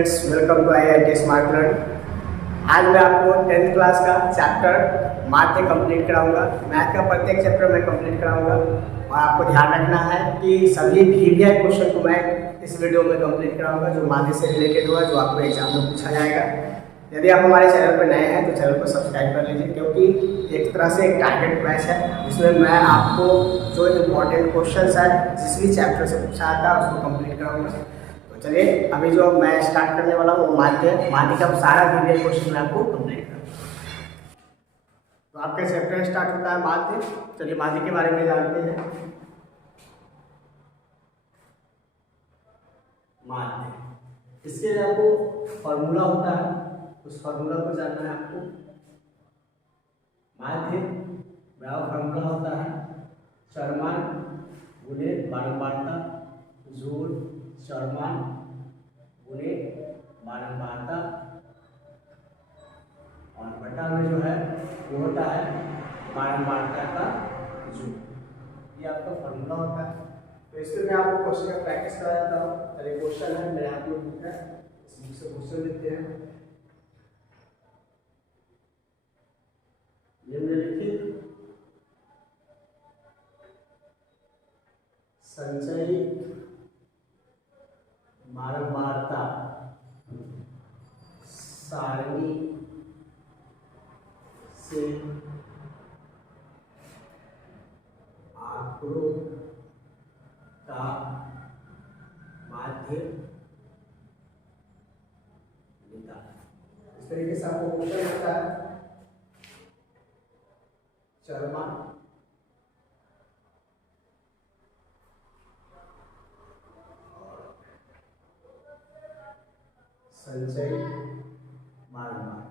Friends, welcome to IIT smart learn. आज मैं आपको 10th क्लास का चैप्टर मैथ कंप्लीट कराऊंगा। मैथ का प्रत्येक चैप्टर मैं कंप्लीट कराऊंगा और आपको ध्यान रखना है कि सभी VBI क्वेश्चन को मैं इस वीडियो में कंप्लीट कराऊंगा जो मैथ से रिलेटेड हुआ, जो आपको एग्जाम में पूछा जाएगा। यदि आप हमारे चैनल पर नए हैं तो चैनल को सब्सक्राइब कर लीजिए, क्योंकि एक तरह से एक टारगेट बैच है जिसमें मैं आपको जो इम्पोर्टेंट क्वेश्चन है जिस भी चैप्टर से पूछा आता है उसको कंप्लीट कराऊंगा। तो चलिए, अभी जो मैं स्टार्ट करने वाला हूँ वो माध्य का सारा VBI क्वेश्चन मैं आपको कंप्लीट करूँगा। तो आपका चैप्टर स्टार्ट होता है माध्य। चलिए माध्य के बारे में जानते हैं। माध्य, इसके लिए आपको फॉर्मूला होता है, उस फॉर्मूला को जानना है आपको। माध्य बराबर फॉर्मूला होता है चरमान गुणे बारंबारता जोड़ चरमान गुणे बारंबारता और बटा में जो है वो होता है बारंबारता का जोड़। ये आपका फॉर्मूला होता है। तो इसमें मैं आपको क्वेश्चन का प्रैक्टिस करा जाता हूँ। चलिए, क्वेश्चन है मेरे हाथ में बुक है, इस बुक से क्वेश्चन लिखते हैं। निम्नलिखित संचयी बारंबारता सारणी से आंकड़ों का माध्य निकालें। इस तरीके से आपको क्वेश्चन होता है चरमान और संचयी बारंबारता।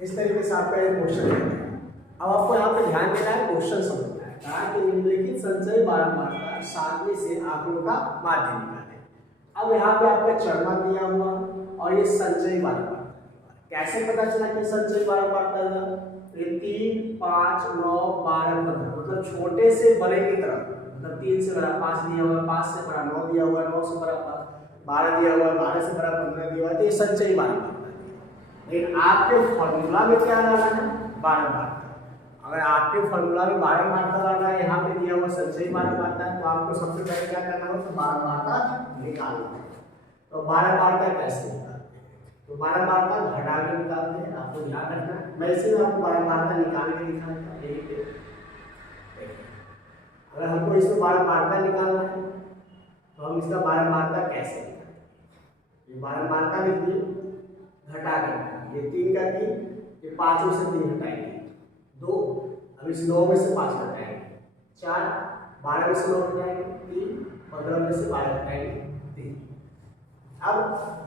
इस तरीके से आपका एक क्वेश्चन है। अब आपको यहाँ पे ध्यान देना है, क्वेश्चन समझना है। कहा कि निम्नलिखित संचयी बारंबारता सारणी से आंकड़ों का माध्य निकालें। अब यहाँ पे आपका चरमान दिया हुआ और ये संचयी बारंबारता। कैसे पता चला कि संचयी बारंबारता है? ये 3, 5, 9, 12, 15, मतलब छोटे से बड़े की तरफ। मतलब 3 से बड़ा 5 दिया हुआ, 5 से बड़ा 9 दिया हुआ, 9 से बड़ा 12 दिया हुआ, 12 से बड़ा 15 दिया हुआ। तो ये संचयी बारंबारता। लेकिन आपके फॉर्मूला में क्या डालना है? बारंबारता। अगर आपके फॉर्मूला में बारंबारता डालना है, यहाँ पे दिया हुआ संचयी बारंबारता है, तो आपको सबसे पहले क्या करना हो? तो बारंबारता निकालना है। तो बारंबारता कैसे निकालते हैं? तो बारंबारता घटा के निकालते हैं, आपको ध्यान रखना है। मैं इसी में आपको बारंबारता निकाल के दिखाऊंगा। यही पे अगर हमको इसमें बारंबारता निकालना है तो हम इसका बारंबारता कैसे निकालेंगे? ये बारंबारता लिखिए घटा कर, ये 3 का 3, ये 5 से 3 हटाएंगे 2, अब इस 9 में से 5 हटाएंगे 4, 12 में से 9 हटाएंगे 3, 15 में से 12 हटाएंगे 3। अब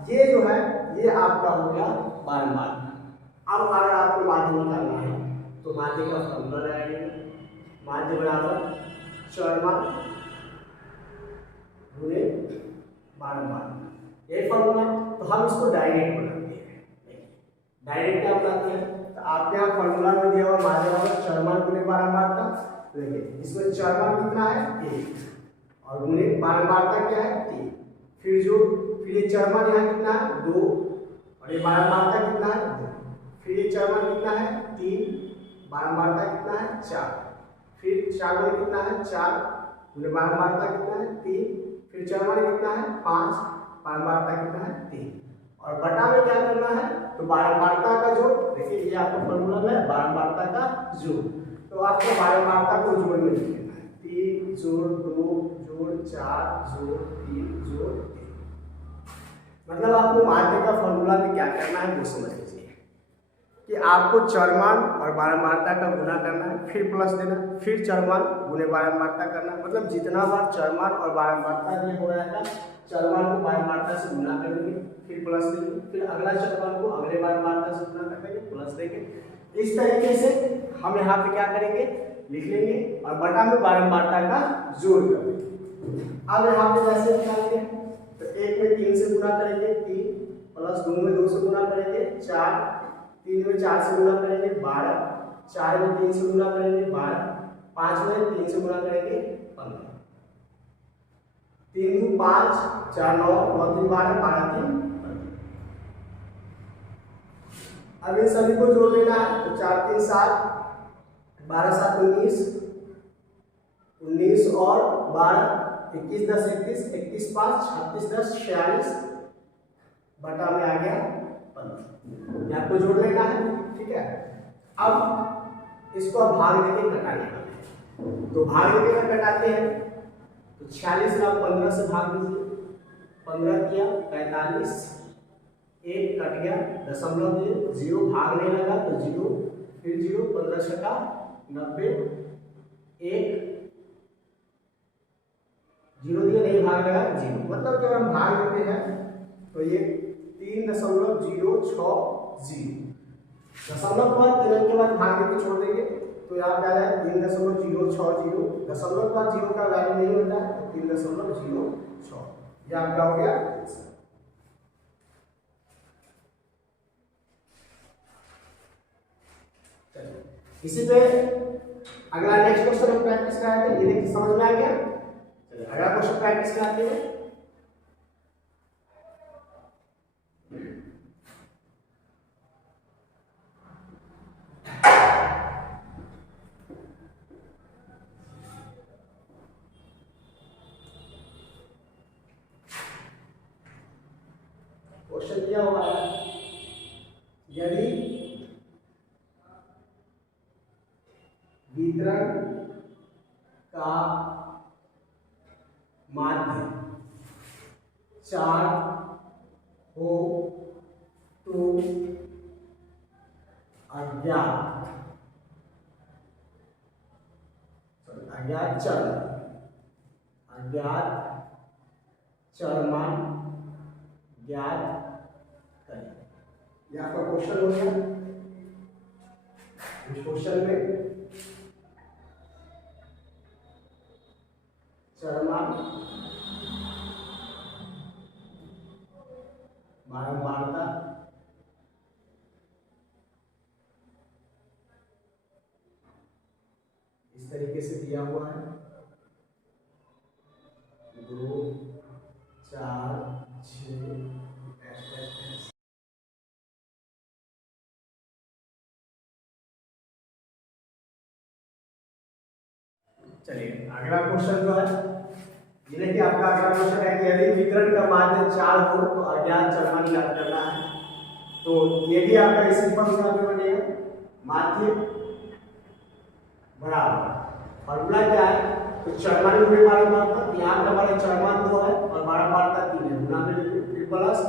ये जो है ये आपका हो गया बारंबारता। अब अगर आपको माध्य निकालना है तो माध्य का फॉर्मूला लगाएंगे। माध्य बराबर चरमान गुणे बारंबारता, ये फॉर्मूला। तो हम इसको डायरेक्ट बनाते हैं। डायरेक्ट क्या बनाते हैं? तो आपके यहाँ फॉर्मूला में दिया हुआ माध्य बराबर चरमान गुणे बारंबारता। देखिए, इसमें चरमान कितना है? 1 और गुणे बारंबारता क्या है? 3। फिर ये चरमान यहाँ कितना है? 2 और ये बारंबारता कितना है? 2। फिर ये चरमान कितना है? 3, बारंबारता कितना है? 4। फिर चरमान कितना है? 4 गुणे बारंबारता कितना है? 3। फिर चरमान कितना है? 5, बारंबारता कितना है? 3। और बटा में क्या करना है? तो बारंबारता का जोड़। देखिए, ये आपका फॉर्मूला में बारंबारता का जोड़। तो आपको बारंबारता को जोड़ में लिखना है। 3 जोड़ 2 जोड़ 4 जोड़ 3 जोड़ 1। मतलब आपको माध्य का फॉर्मूला में क्या करना है वो समझ लीजिए कि आपको चरमान और बारंबारता का गुना करना है, फिर प्लस देना, फिर चरमान गुणे बारंबारता करना। मतलब जितना बार चरमान और बारंबारता ये हो जाएगा, चरमान को बारंबारता से गुना करेंगे, फिर प्लस देंगे, फिर अगला चरमान को अगले बारंबारता से गुना कर देंगे, प्लस देंगे। इस तरीके से हम यहाँ पे क्या करेंगे, लिख लेंगे और बटा में बारंबारता का जोड़ कर देंगे। अब यहाँ पे जैसे निकालते हैं तो 1 में 3 से गुना करेंगे 3, प्लस 2 में 2 से गुना करेंगे 4, 3 में 4 से गुना करेंगे 12, 4 में 3 से गुना करेंगे 12, 5 में 3 से गुना करेंगे 15, 3 2 5, 4 9, 9 3 12, 12 3 15। अब इन सभी को जोड़ लेना है तो 4 3 7, 12 7 19, 19 और 12, 21 10 21, 21 5 36 10 46, बटा में आ गया 15। ये आपको जोड़ लेना है, ठीक है। अब इसको आप भाग देके घटाने वाले हैं, तो भाग देके घटाते हैं तो 46 का 15 से भाग दीजिए, 15 किया 45, 1 कट गया, दशमलव दिए, 0 भाग नहीं लगा तो 0, फिर 0, 15 छक्का 90, 1 0 दिए, नहीं भाग लगा 0, मतलब जब हम भाग देते हैं तो ये 3.060, दशमलव के बाद 3 के बाद भाग देके छोड़ देंगे तो यहाँ पे आ जाए 3.060, दशमलव के बाद 0 का वैल्यू नहीं होता है तो 3.06, ये आपका हो गया। इसी पे अगला नेक्स्ट क्वेश्चन हम प्रैक्टिस कराते हैं, ये देखिए समझ में आ गया। चलिए अगला क्वेश्चन प्रैक्टिस कराते हैं। क्वेश्चन दिया हुआ है, यदि वितरण का माध्य 4 हो तो अज्ञात चरमान ज्ञात करें। ये आपका क्वेश्चन हो गया। इस क्वेश्चन में चरमान बारंबारता इस तरीके से दिया हुआ है, 2 4 6 चलिए अगला क्वेश्चन जो है, ये देखिए आपका अगला क्वेश्चन है कि यदि वितरण का माध्य 4 हो तो अज्ञात चरमान ज्ञात करना है। तो ये भी आपका इसी फॉर्मूला में बनेगा, माध्य बराबर फॉर्मूला क्या है, तो चरमान गुणे बारंबारता, यहाँ पे हमारे चरमान 2 है और बारंबारता 3 है, गुना में फिर प्लस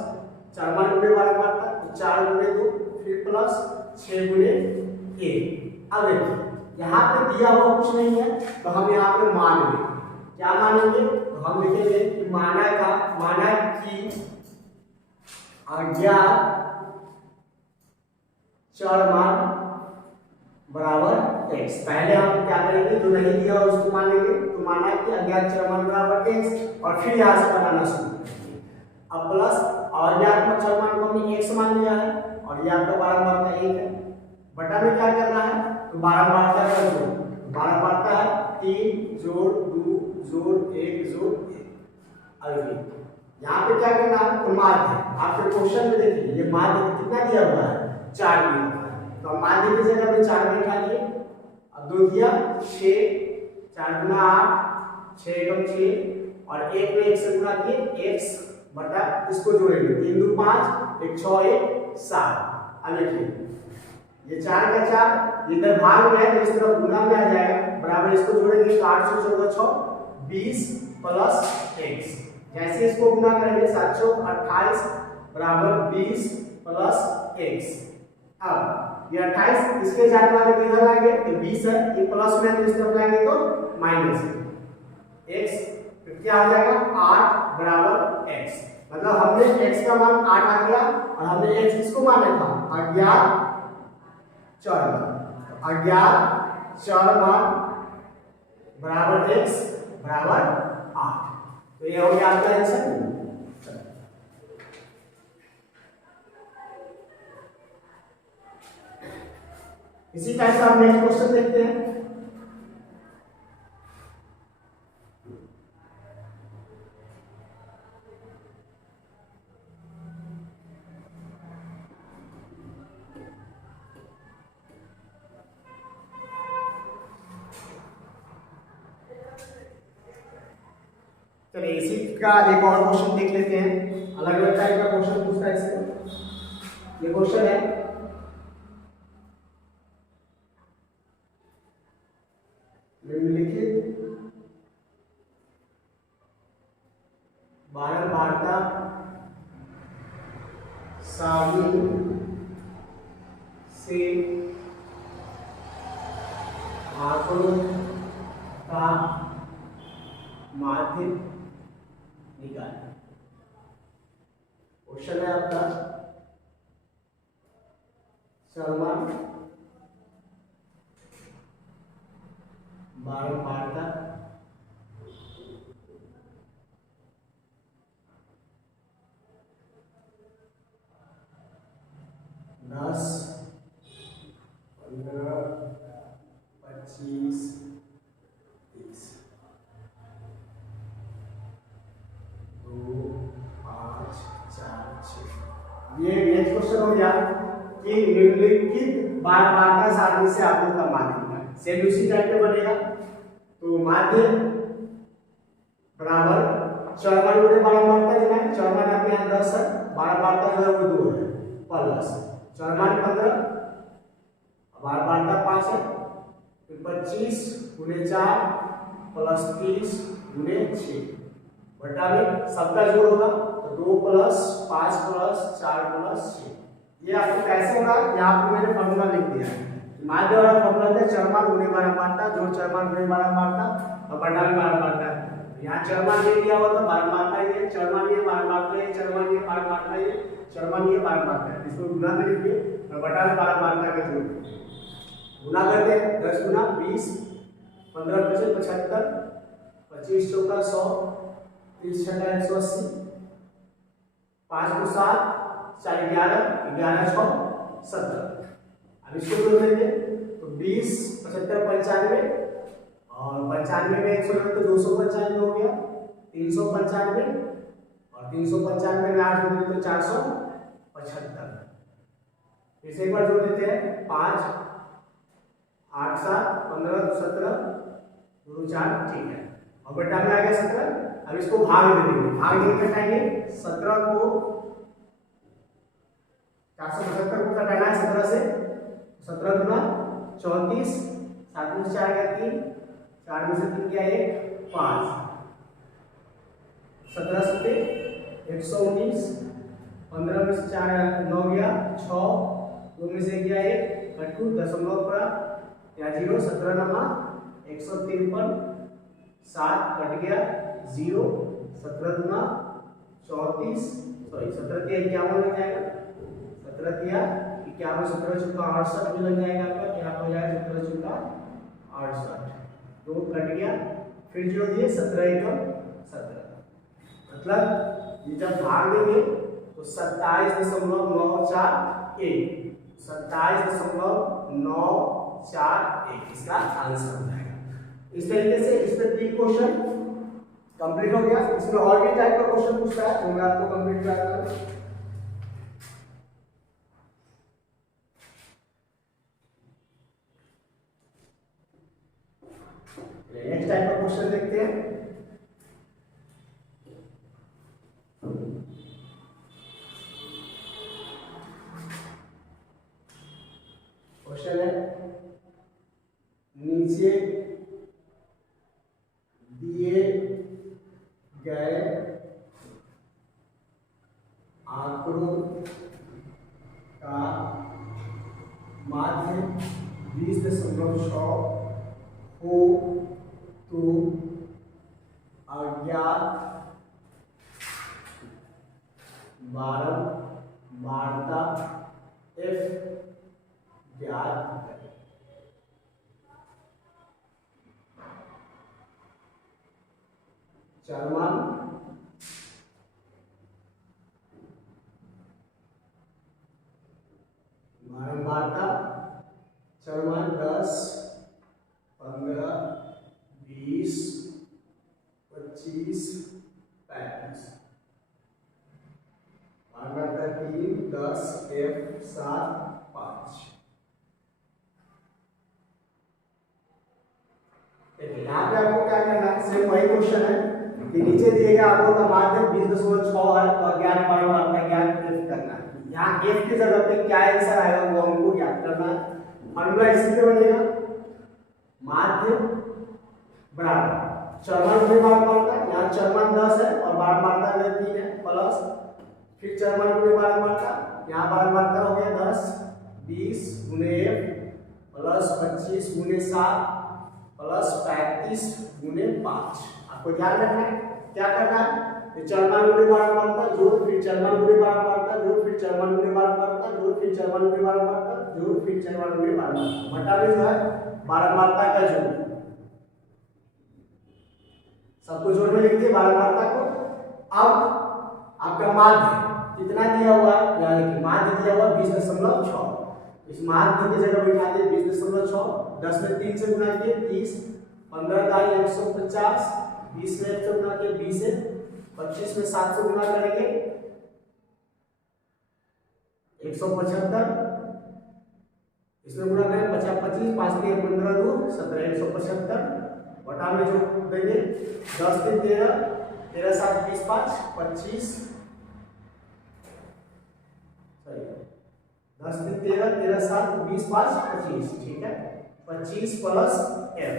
चरमान गुणे बारंबारता तो 4 गुणे 2 फिर प्लस 6 गुणे 1। अब देखिए यहाँ पे दिया हुआ कुछ नहीं है तो हम यहाँ पे मान लेंगे, क्या मानेंगे, तो हम लिखेंगे कि माना कि अज्ञात चरमान बराबर x। पहले हम क्या करेंगे, जो नहीं दिया उसको मान लेंगे, तो माना कि अज्ञात चरमान बराबर x और फिर यहाँ से बनाना शुरू करेंगे। अब प्लस अज्ञात चरमान को हमने x मान लिया है और ये आपका बारंबारता 1 है, बटा में क्या करना है, तो बारंबारता का जोड़, बारंबारता है 3 जोड़ 2 जोड़ 1 जोड़ 1। अब यहाँ पे क्या करना है, तो माध्य, आपके क्वेश्चन में देखिए ये माध्य कितना दिया हुआ है, 4 दिया हुआ है, तो माध्य की जगह में 4 बैठा लिए, अब 2 दिया 6, 4 गुना 8, 6 एकम 6 और 1 में 1 से गुना किए x बटा इसको जोड़ेंगे 3 2 5 1 6 1 7। अब देखिए ये 4 का 4 इधर भाग में है तो इस तरफ गुना में आ जाएगा, बराबर इसको जोड़ेंगे तो 8 से 14 6 20 प्लस x, जैसे इसको गुना करेंगे 7 चौक 28 बराबर 20 प्लस x। अब ये 28 इसके जाने वाले को इधर लाएंगे तो 20 है, ये प्लस में तो इस तरफ लाएंगे तो माइनस है, x तो क्या हो जाएगा 8 बराबर x, मतलब हमने x का मान 8 आ गया और हमने x किसको माना था, अज्ञात चरमान। अज्ञात चरमान बराबर x बराबर 8। तो ये हो गया आपका आंसर। इसी टाइप का हम नेक्स्ट क्वेश्चन देखते हैं। चलिए इसी का एक और क्वेश्चन देख लेते हैं। अलग अलग टाइप का क्वेश्चन पूछता है इसमें। ये क्वेश्चन है निम्नलिखित बारंबारता सारणी से आंकड़ों का माध्य निकालें। क्वेश्चन है आपका चरमान बारंबारता दस 15 25 30 2 5 4 6। ये नेक्स्ट क्वेश्चन हो गया कि निम्नलिखित बारंबारता सारणी से आंकड़ों का माध्य निकालें। सेम उसी टाइप पे बनेगा। तो माध्य बराबर चरमान गुणे बारंबारता देना है। चरमान आपके यहाँ 10 है, बारंबारता जो है वो 2 है, प्लस चरमान 15, बारंबारता 5 है, फिर 25 गुणे 4 प्लस 30 गुणे 6 बटा में सबका जोड़ होगा तो 2 प्लस 5 प्लस 4 प्लस 6। ये आपको कैसे होगा, यहाँ पे मैंने फॉर्मूला लिख दिया है। माध्य वाला फॉर्मूला है चरमान गुणे बारंबारता, जोड़ चरमान गुणे बारंबारता और बटा में बारंबारता। यहाँ चरमान ये दिया हुआ था, बारंबारता ये, चरमान ये, बारंबारता ये, चरमान ये, बारंबारता ये, चरमान ये, बारंबारता है। इसको गुना में लिखिए और बटा में बारंबारता का जोड़ गुना करते हैं। 10 गुना 20, 15 पचे 75, 25 चौका 100, 30 छठा 180, 5 को 7, 4 11, 11 6 17। अब इसको जोड़ देंगे तो 20 75 95 और 95 में 100 तो 295 हो गया, 395 और 395 में 8 जोड़ देते तो 475। फिर से एक बार जोड़ देते हैं 5 8 7 15 17 2 4, ठीक है। और बटा में आ गया 17। अब इसको भाग दे देंगे, भाग देंगे कटाएंगे 17 को 475 को कटाना है 17 से, 17 गुना 34, 7 में 4 गया 3, 4 में से 3 गया 1 5, 17 से 119, 15 में से 4 9 गया 6, 2 में से गया 1 कटू दशमलव पड़ा या 0, 17 नमा 153, 7 कट गया 0, 17 गुना 34, सॉरी 17 के 51 लग जाएगा, 17 किया 51, 17 चौका 68 भी लग जाएगा आपका, यहाँ पर हो जाएगा 17 चौका 68, 2 कट गया, फिर जोड़ दिए 17 एकम 17। मतलब ये जब भाग देंगे तो 27.941, 27.941 इसका आंसर हो जाएगा। इस तरीके से इस पे 3 क्वेश्चन कंप्लीट हो गया। इसमें और भी टाइप का क्वेश्चन पूछता है तो मैं आपको कंप्लीट कराता हूं। नेक्स्ट टाइप का क्वेश्चन देखते हैं। क्वेश्चन है नीचे दिए गए आंकड़ों का माध्य 20.6 हो तो अज्ञात बारंबारता f ज्ञात करें। चरमान बारंबारता, चरमान 10, 15, 20, 25, 35, बारंबारता 3, 10, F 7, 5। यहाँ पे आपको क्या करना है, सिर्फ वही क्वेश्चन है कि नीचे दिए गए आपको का माध्यम 20.6 है और ज्ञात बारंबारता ज्ञात F करना है। यहाँ F की जगह पे क्या आंसर आएगा वो हमको ज्ञात करना है। फॉर्मूला इसी पे बनेगा, माध्य बराबर चरमान गुणे बारंबारता, यहाँ चरमान 10 है और बारंबारता 3 है, प्लस फिर चरमान गुणे बारंबारता, यहाँ बारंबारता हो गया 10, 20 गुणे F प्लस 25 गुणे 7 प्लस 35 गुणे 5। आपको ध्यान रखना है क्या करना है, चरमान गुणे बारंबारता जोड़, फिर चरमान गुणे बारंबारता जोड़, फिर चरमान गुणे बारंबारता जोड़, फिर चरमान गुणे बारंबारता जोड़, फिर चरमान गुणे बारंबारता, बटा में जो है बारंबारता का जोड़, सबको जोड़ में लिख दिए बारंबारता को। अब आपका माध्य कितना दिया हुआ है, यानी कि माध्य दिया हुआ 20.6, इस माध्य की जगह बिठा दिए 20.6, 10 में 3 से गुणा किए 30, 15 दाई 150, 20 में 1 से गुणा किए 20 है, 25 में 7 से गुणा करेंगे 175, इसमें गुणा करें 50 25, 5 में 15 2 17 175, बटा में जो देंगे 10 3 13, 13 7 20 5 25, 10 3 13, 13 7 20 5 25, ठीक है 25 प्लस F।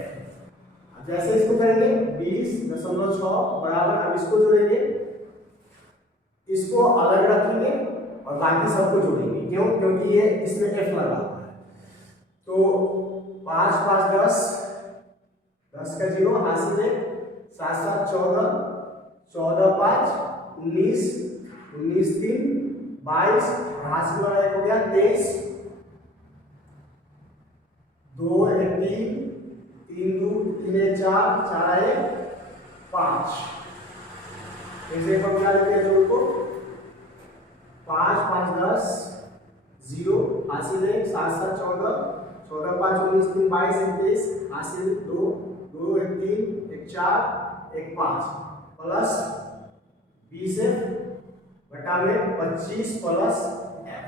जैसे इसको करेंगे 20.6 बराबर, अब इसको जोड़ेंगे, इसको अलग रखेंगे और बाकी सबको जोड़ेंगे, क्यों, क्योंकि ये इसमें F लगा हुआ है। तो 5 5 10, 10 का 0 हासिल है, 7 7 14, 14 5 19, 19 3 22, हासिल वाला एक हो गया 23, 2 1 3, 3 2 3 1 4, 4 1 5, ऐसे हम क्या लेते हैं जोड़ को 5 5 10, 0 हासिल है, 7 7 14, 14 5 19 3 22 21, हासिल 2 2 1 3 1 4 1 5 प्लस 20 है बटा में 25 प्लस F।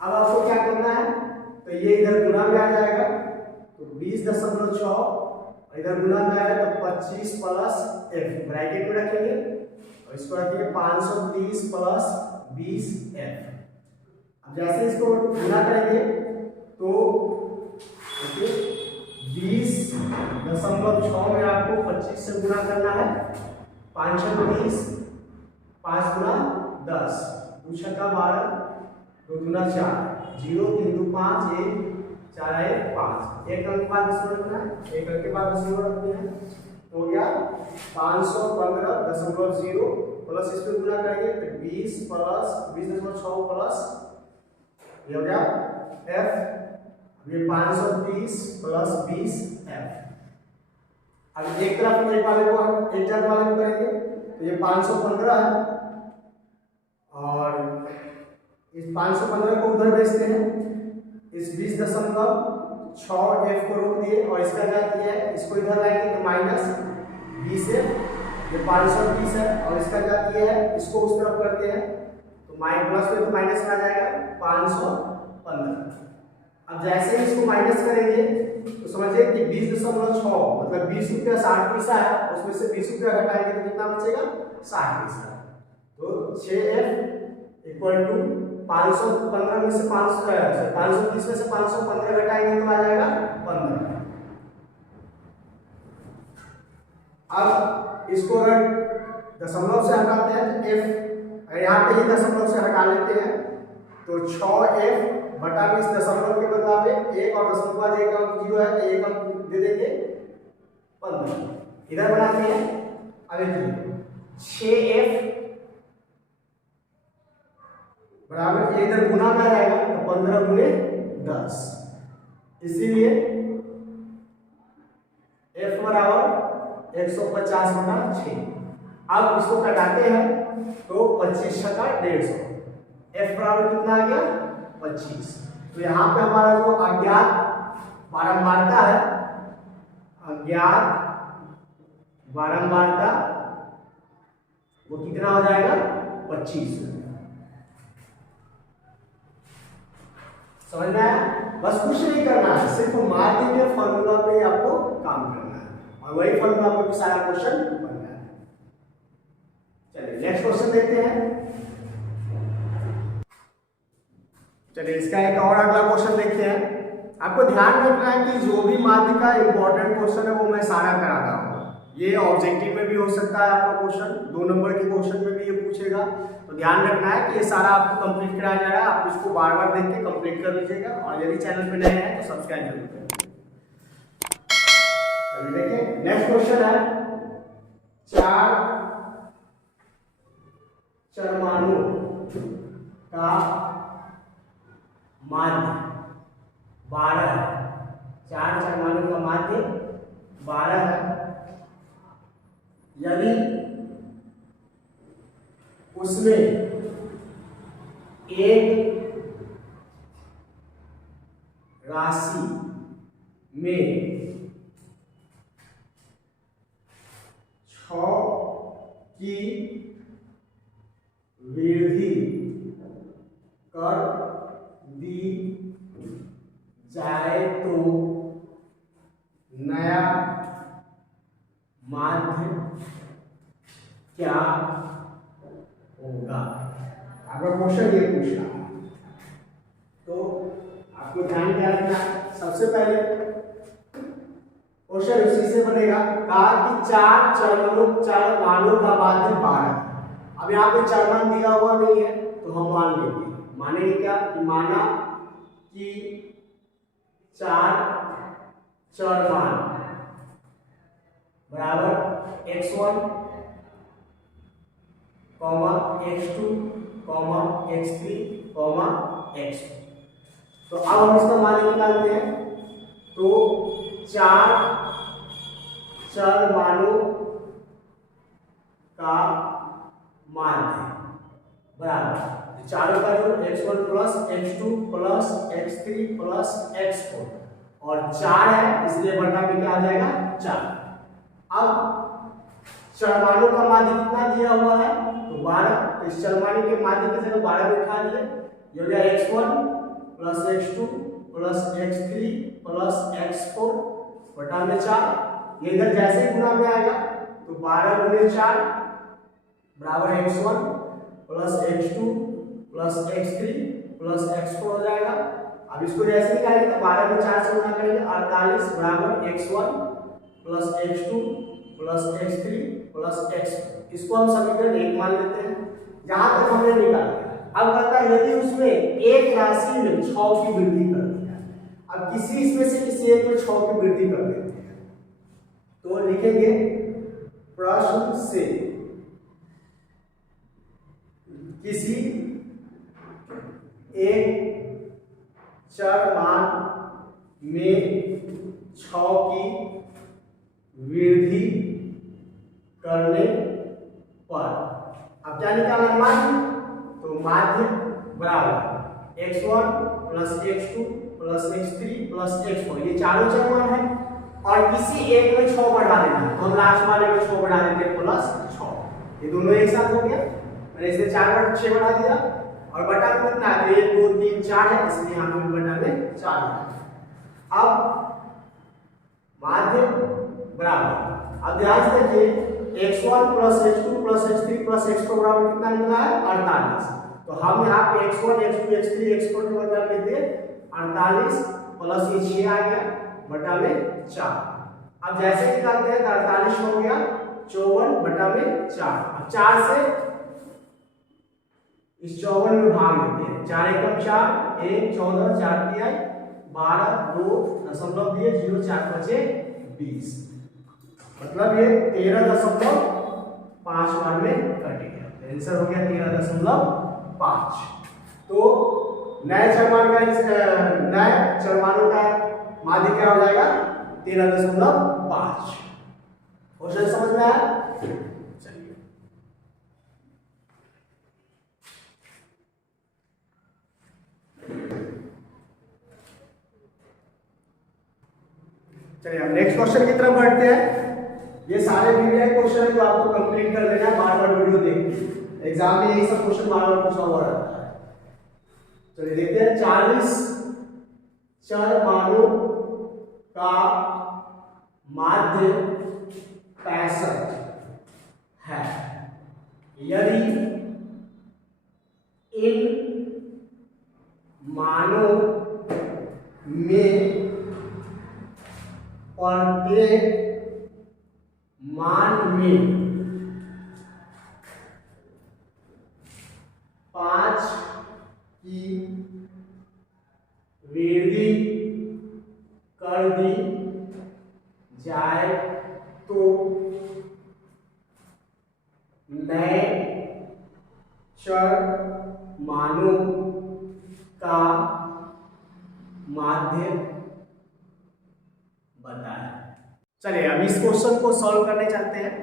अब आपको क्या करना है, तो ये इधर गुणा में आ जाएगा, तो 20.6 इधर गुणा में आएगा तो 25 प्लस F ब्रैकेट में रखेंगे और इसको रखेंगे 530 प्लस 20F। अब जैसे इसको गुणा करेंगे तो 20.6 में आपको 25 से गुणा करना है, 5 20, 5 गुना 10, 2 छक्का 12, 2 दूना 4, 0 3 2 5 1 4 1 5, एक अंक के बाद दशमलव रखना है, एक अंक के बाद दशमलव रखते हैं, तो हो गया 515.0 प्लस इसमें गुणा करेंगे तो 20 प्लस 20.6 प्लस ये हो गया F, ये 530 प्लस 20F। अब एक तरफ एक वाले को हम एक जगह वाले को करेंगे तो ये 515 है और इस 515 को उधर भेजते हैं, इस 20.6F को रोक दिए और इसका क्या किया है, इसको इधर लाएंगे तो माइनस 20 है, ये 520 है और इसका क्या किया है, इसको उस तरफ करते हैं तो प्लस में तो माइनस में आ जाएगा 515। अब जैसे ही इसको माइनस करेंगे तो समझिए कि 20.6 मतलब 20 रुपया 60 पैसा है, उसमें से 20 रुपया घटाएंगे तो कितना बचेगा 60 पैसा। तो 6F इक्वल टू 515 में से 530 में से 515 घटाएंगे तो आ जाएगा 15। अब इसको अगर दशमलव से हटाते हैं तो F, अगर यहाँ पे ही दशमलव से हटा लेते हैं तो 6F बटा में इस दशमलव के बदला में एक और दशमलव बाद एक अंक 0 है तो एक अंक दे देंगे 15, इधर बनाते हैं। अब देखिए 6F बराबर ये इधर गुना में आ जाएगा तो 15 गुणे 10, इसीलिए F बराबर 150/6। अब इसको कटाते हैं तो 25 छक्का 150, F बराबर कितना आ गया 25। तो यहाँ पे हमारा जो अज्ञात बारंबारता है, अज्ञात बारंबारता वो कितना हो जाएगा 25। समझ में आया? बस कुछ नहीं करना है, सिर्फ माध्य के फॉर्मूला पे आपको काम करना है और वही फॉर्मूला पे भी सारा क्वेश्चन बनना है। चलिए नेक्स्ट क्वेश्चन देखते हैं। चलिए इसका एक और अगला क्वेश्चन देखते हैं। आपको ध्यान रखना है कि जो भी माध्य का इंपॉर्टेंट क्वेश्चन है वो मैं सारा कराता हूँ। ये ऑब्जेक्टिव में भी हो सकता है आपका क्वेश्चन, 2 नंबर के क्वेश्चन में भी ये पूछेगा, तो ध्यान रखना है कि ये सारा आपको कंप्लीट कराया जा रहा है। आप इसको बार बार देख के कंप्लीट कर लीजिएगा और यदि चैनल पे नए हैं तो सब्सक्राइब जरूर करें। चलिए देखिए नेक्स्ट क्वेश्चन है, 4 चरमाणु का माध्य 12 है। 4 चरमाणु का माध्य 12 है। यदि उसमें एक राशि में 6 की वृद्धि कर दी जाए तो नया माध्य क्या होगा? आपका क्वेश्चन ये पूछा, तो आपको ध्यान क्या रखना है? सबसे पहले क्वेश्चन उसी से बनेगा, कहा कि 4 चरमाणु का माध्य 12। अब यहाँ पे चरमान दिया हुआ नहीं है तो हम मान लेंगे, मानेंगे क्या कि माना कि 4 चरमान बराबर x1, x2, x3, x4। तो अब हम इसका मान निकालते हैं। तो 4 चरमाणु का माध्य बराबर चारों का जो x1 plus x2 plus x3 plus x4 और 4 है इसलिए बटा में क्या आ जाएगा 4। अब चरमाणु का माध्य कितना दिया हुआ है तो 12, तो इस चरमाणु के माध्य की जगह 12 बिठा दिए। ये हो गया x1 plus x2 plus x3 plus x4 बटा में 4। ये इधर जैसे ही गुना में आएगा तो 12 गुणे 4 बराबर x1 plus x2 plus x3 plus x4 हो जाएगा। अब इसको जैसे निकालेंगे तो 12 में 4 से गुना करेंगे 48 बराबर x1 plus x2 plus x3 plus x4। इसको हम समीकरण 1 मान लेते हैं। जहां तक हमने निकाला। अब कहता है यदि उसमें एक राशि में 6 की वृद्धि कर दी है, अब किसी इसमें से किसी एक में 6 की वृद्धि कर देते हैं तो लिखेंगे प्रश्न से किसी एक चरमान में 6 की वृद्धि करने पर अब क्या निकालना माध्य, तो माध्य बराबर x1 plus x2 plus x3 plus x4 ये चारों चरमान है और किसी एक में 6 बढ़ा देना तो हम लास्ट वाले में 6 बढ़ा देते हैं प्लस 6। ये दोनों एक साथ हो गया, मैंने इससे 4 बटा 6 बढ़ा दिया और बटा कितना है 1 2 3 4 है इसलिए यहाँ पे बटा में 4 है। अब माध्य बराबर, अब ध्यान से देखिए x1 plus x2 plus x3 plus x4 बराबर कितना निकला है 48। तो हम यहाँ पे x1 x2 x3 x4 के बदला में दे 48 प्लस ये 6 आ गया बटा में 4। अब जैसे निकालते हैं तो 48 हो गया 54 बटा में 4। अब 4 से इस 54 में भाग देते हैं, 4 एकम 4 1 14 4 तिहाई 12 2 दशमलव दिए 0 4 5 20 मतलब ये 13.5 बार में कट गया। आंसर हो गया 13.5। तो नए चरमाणु का माध्य क्या हो जाएगा 13.5 क्वेश्चन समझ में आया? चलिए हम नेक्स्ट क्वेश्चन की तरफ बढ़ते हैं। ये सारे वीडियो क्वेश्चन है जो आपको कंप्लीट कर लेना है, बार बार वीडियो देखिए। एग्जाम में यही सब क्वेश्चन बार बार पूछा हुआ रहता है। चलिए देखते हैं 40 चरमानों का माध्य 65 है। यदि इन मानों में प्रत्येक मान में 5 की वृद्धि कर दी जाए तो नए चरमानों का माध्य बताएं। चलिए अब इस क्वेश्चन को सॉल्व करने चलते हैं।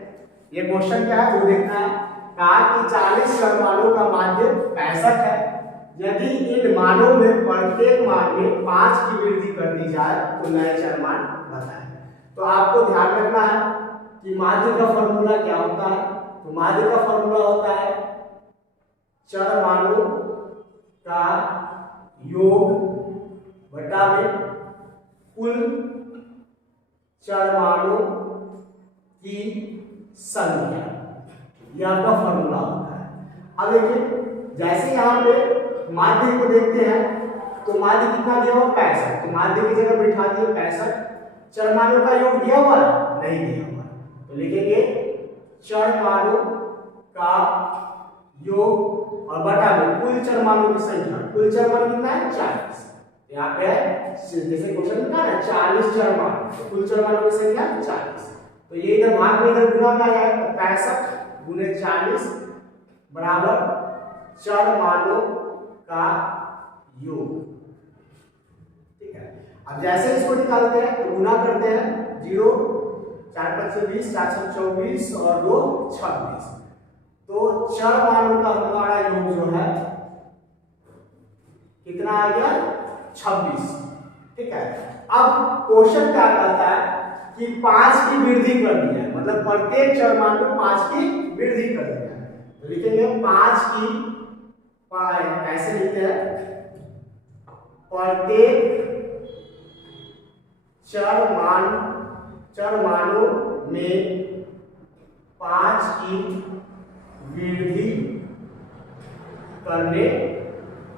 ये क्वेश्चन क्या है वो देखना है। कहा कि 40 चरमानों का माध्य 65 है। यदि इन मानों में प्रत्येक मान में 5 की वृद्धि कर दी जाए तो नए चरमान बताएं। तो आपको ध्यान रखना है कि माध्य का फॉर्मूला क्या होता है। तो माध्य का फॉर्मूला होता है चरमानों का योग बटा में कुल चरमानों की संख्या, यह आपका फॉर्मूला होता है। अब देखिए जैसे यहाँ पे माध्य को देखते हैं तो माध्य कितना दिया हुआ 65, तो माध्य की जगह बिठा दिए 65। चरमानों का योग दिया हुआ नहीं दिया हुआ, तो लिखेंगे चरमानों का योग और बटा में कुल चरमानों की संख्या। कुल चरमान कितना है 40। यहाँ पे जैसे क्वेश्चन में ना 40 चरमान, तो कुल चरमानों की संख्या 40। तो ये इधर भाग में इधर गुना में आएगा 65 गुने 40 बराबर चरमानों का योग। ठीक है, अब जैसे इसको निकालते हैं तो गुना करते हैं 0 4 5 20 4 6 24 और 2 26। तो चरमानों का हमारा योग जो है कितना आ गया 26। ठीक है, अब क्वेश्चन क्या कहता है कि 5 की वृद्धि कर दी जाए, मतलब प्रत्येक चरमान में 5 की वृद्धि कर दी जाए। तो लिखेंगे 5 की कैसे लिखते हैं, प्रत्येक चरमानों में 5 की वृद्धि करने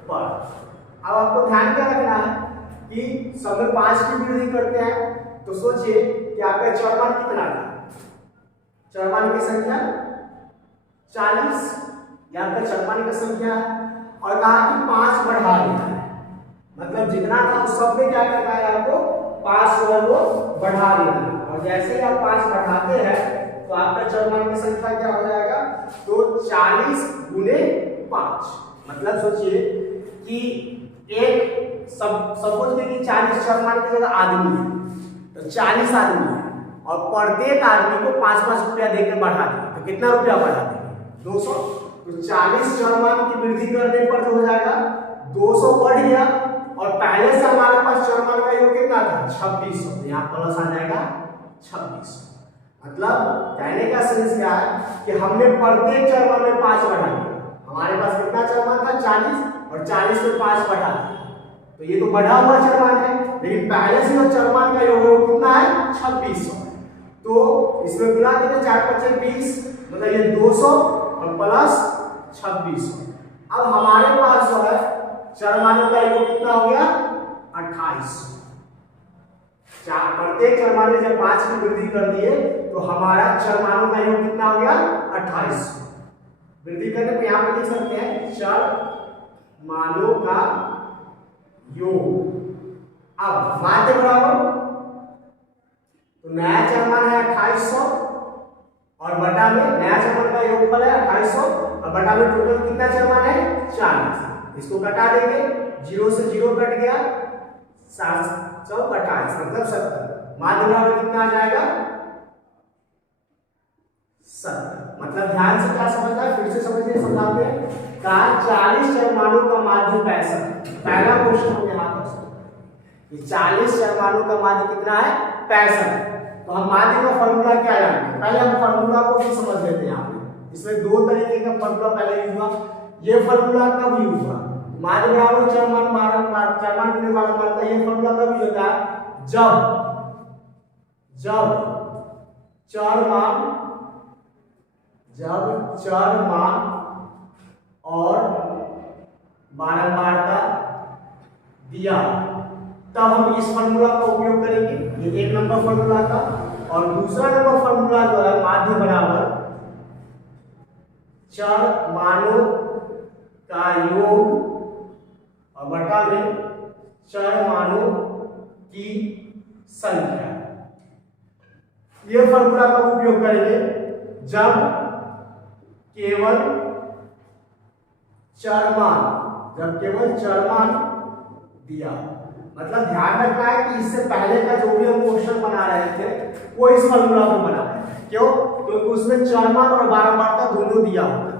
पर। अब आपको ध्यान क्या रखना है कि सब में 5 की वृद्धि करते हैं तो सोचिए कि आपका चरमान कितना था, चरमान की संख्या 40, यह आपका चरमान की संख्या है। और कहा कि 5 बढ़ा देना है, मतलब जितना था उस सब में क्या करना है आपको 5 जो है वो बढ़ा देना है। और जैसे ही आप 5 बढ़ाते हैं तो आपका चरमान की संख्या क्या हो जाएगा, तो 40 गुने 5। मतलब सोचिए कि एक सपोज कि 40 चरमान की जगह आदमी है, तो 40 आदमी है और प्रत्येक आदमी को 5-5 रुपया देकर बढ़ा देंगे, तो कितना रुपया बढ़ा देंगे 200। तो 40 चरमान की वृद्धि करने पर जो हो जाएगा 200 बढ़ गया और पहले से हमारे पास चरमान का योग कितना था 2600, तो यहाँ प्लस आ जाएगा 2600। मतलब कहने का सेंस क्या है कि हमने प्रत्येक चरमान में 5 बढ़ा दिया। हमारे पास कितना चरमान था 40 और 40 में 5 बढ़ा दिया, तो ये तो बढ़ा हुआ चरमान है, लेकिन पहले से जो चरमान का योग है वो कितना है 2600। तो इसमें गुना देंगे 4 5 20, मतलब ये 200 और प्लस 2600। अब हमारे पास जो है चरमानों का योग कितना हो गया 2800। प्रत्येक चरमान में जब 5 की वृद्धि कर दिए तो हमारा चरमानों का योग कितना हो गया 2800। वृद्धि करने पे यहाँ पे लिख सकते हैं चरमानों का योग। अब माध्य बराबर, तो नया चरमान है 2800 और बटा में नया चरमान का योगफल है 2800 और बटा में टोटल कितना चरमान है 40। इसको घटा देंगे, 0 से 0 कट गया, 728 मतलब 70। माध्य बराबर कितना आ जाएगा 70। मतलब ध्यान से क्या समझना है, फिर से समझिए, समझाते हैं। कहा 40 चरमाणु का माध्य 65। पहला क्वेश्चन हो गया हाथ से, 40 चरमाणु का माध्य कितना है, 65। तो हम माध्य का फॉर्मूला क्या जानते हैं, पहले हम फॉर्मूला को भी समझ लेते हैं। यहाँ पे इसमें दो तरीके का फॉर्मूला पहले यूज हुआ। ये फॉर्मूला कब यूज हुआ, माध्य बराबर चरमान चरमान गुणे बारंबारता। ये फॉर्मूला कब यूज होता है, जब चरमान और बारंबारता दिया, तब हम इस फॉर्मूला का उपयोग करेंगे। ये एक नंबर फॉर्मूला था। और दूसरा नंबर फॉर्मूला जो है, माध्य बराबर चरमानों का योग और बटा में चरमानों की संख्या। ये फॉर्मूला का उपयोग करेंगे जब केवल चरमान दिया। मतलब ध्यान रखना है कि इससे पहले का जो भी हम क्वेश्चन बना रहे थे वो इस फॉर्मूला में बना रहे हैं। क्यों, क्योंकि उसमें चरमान और बारंबारता दोनों दिया होता है।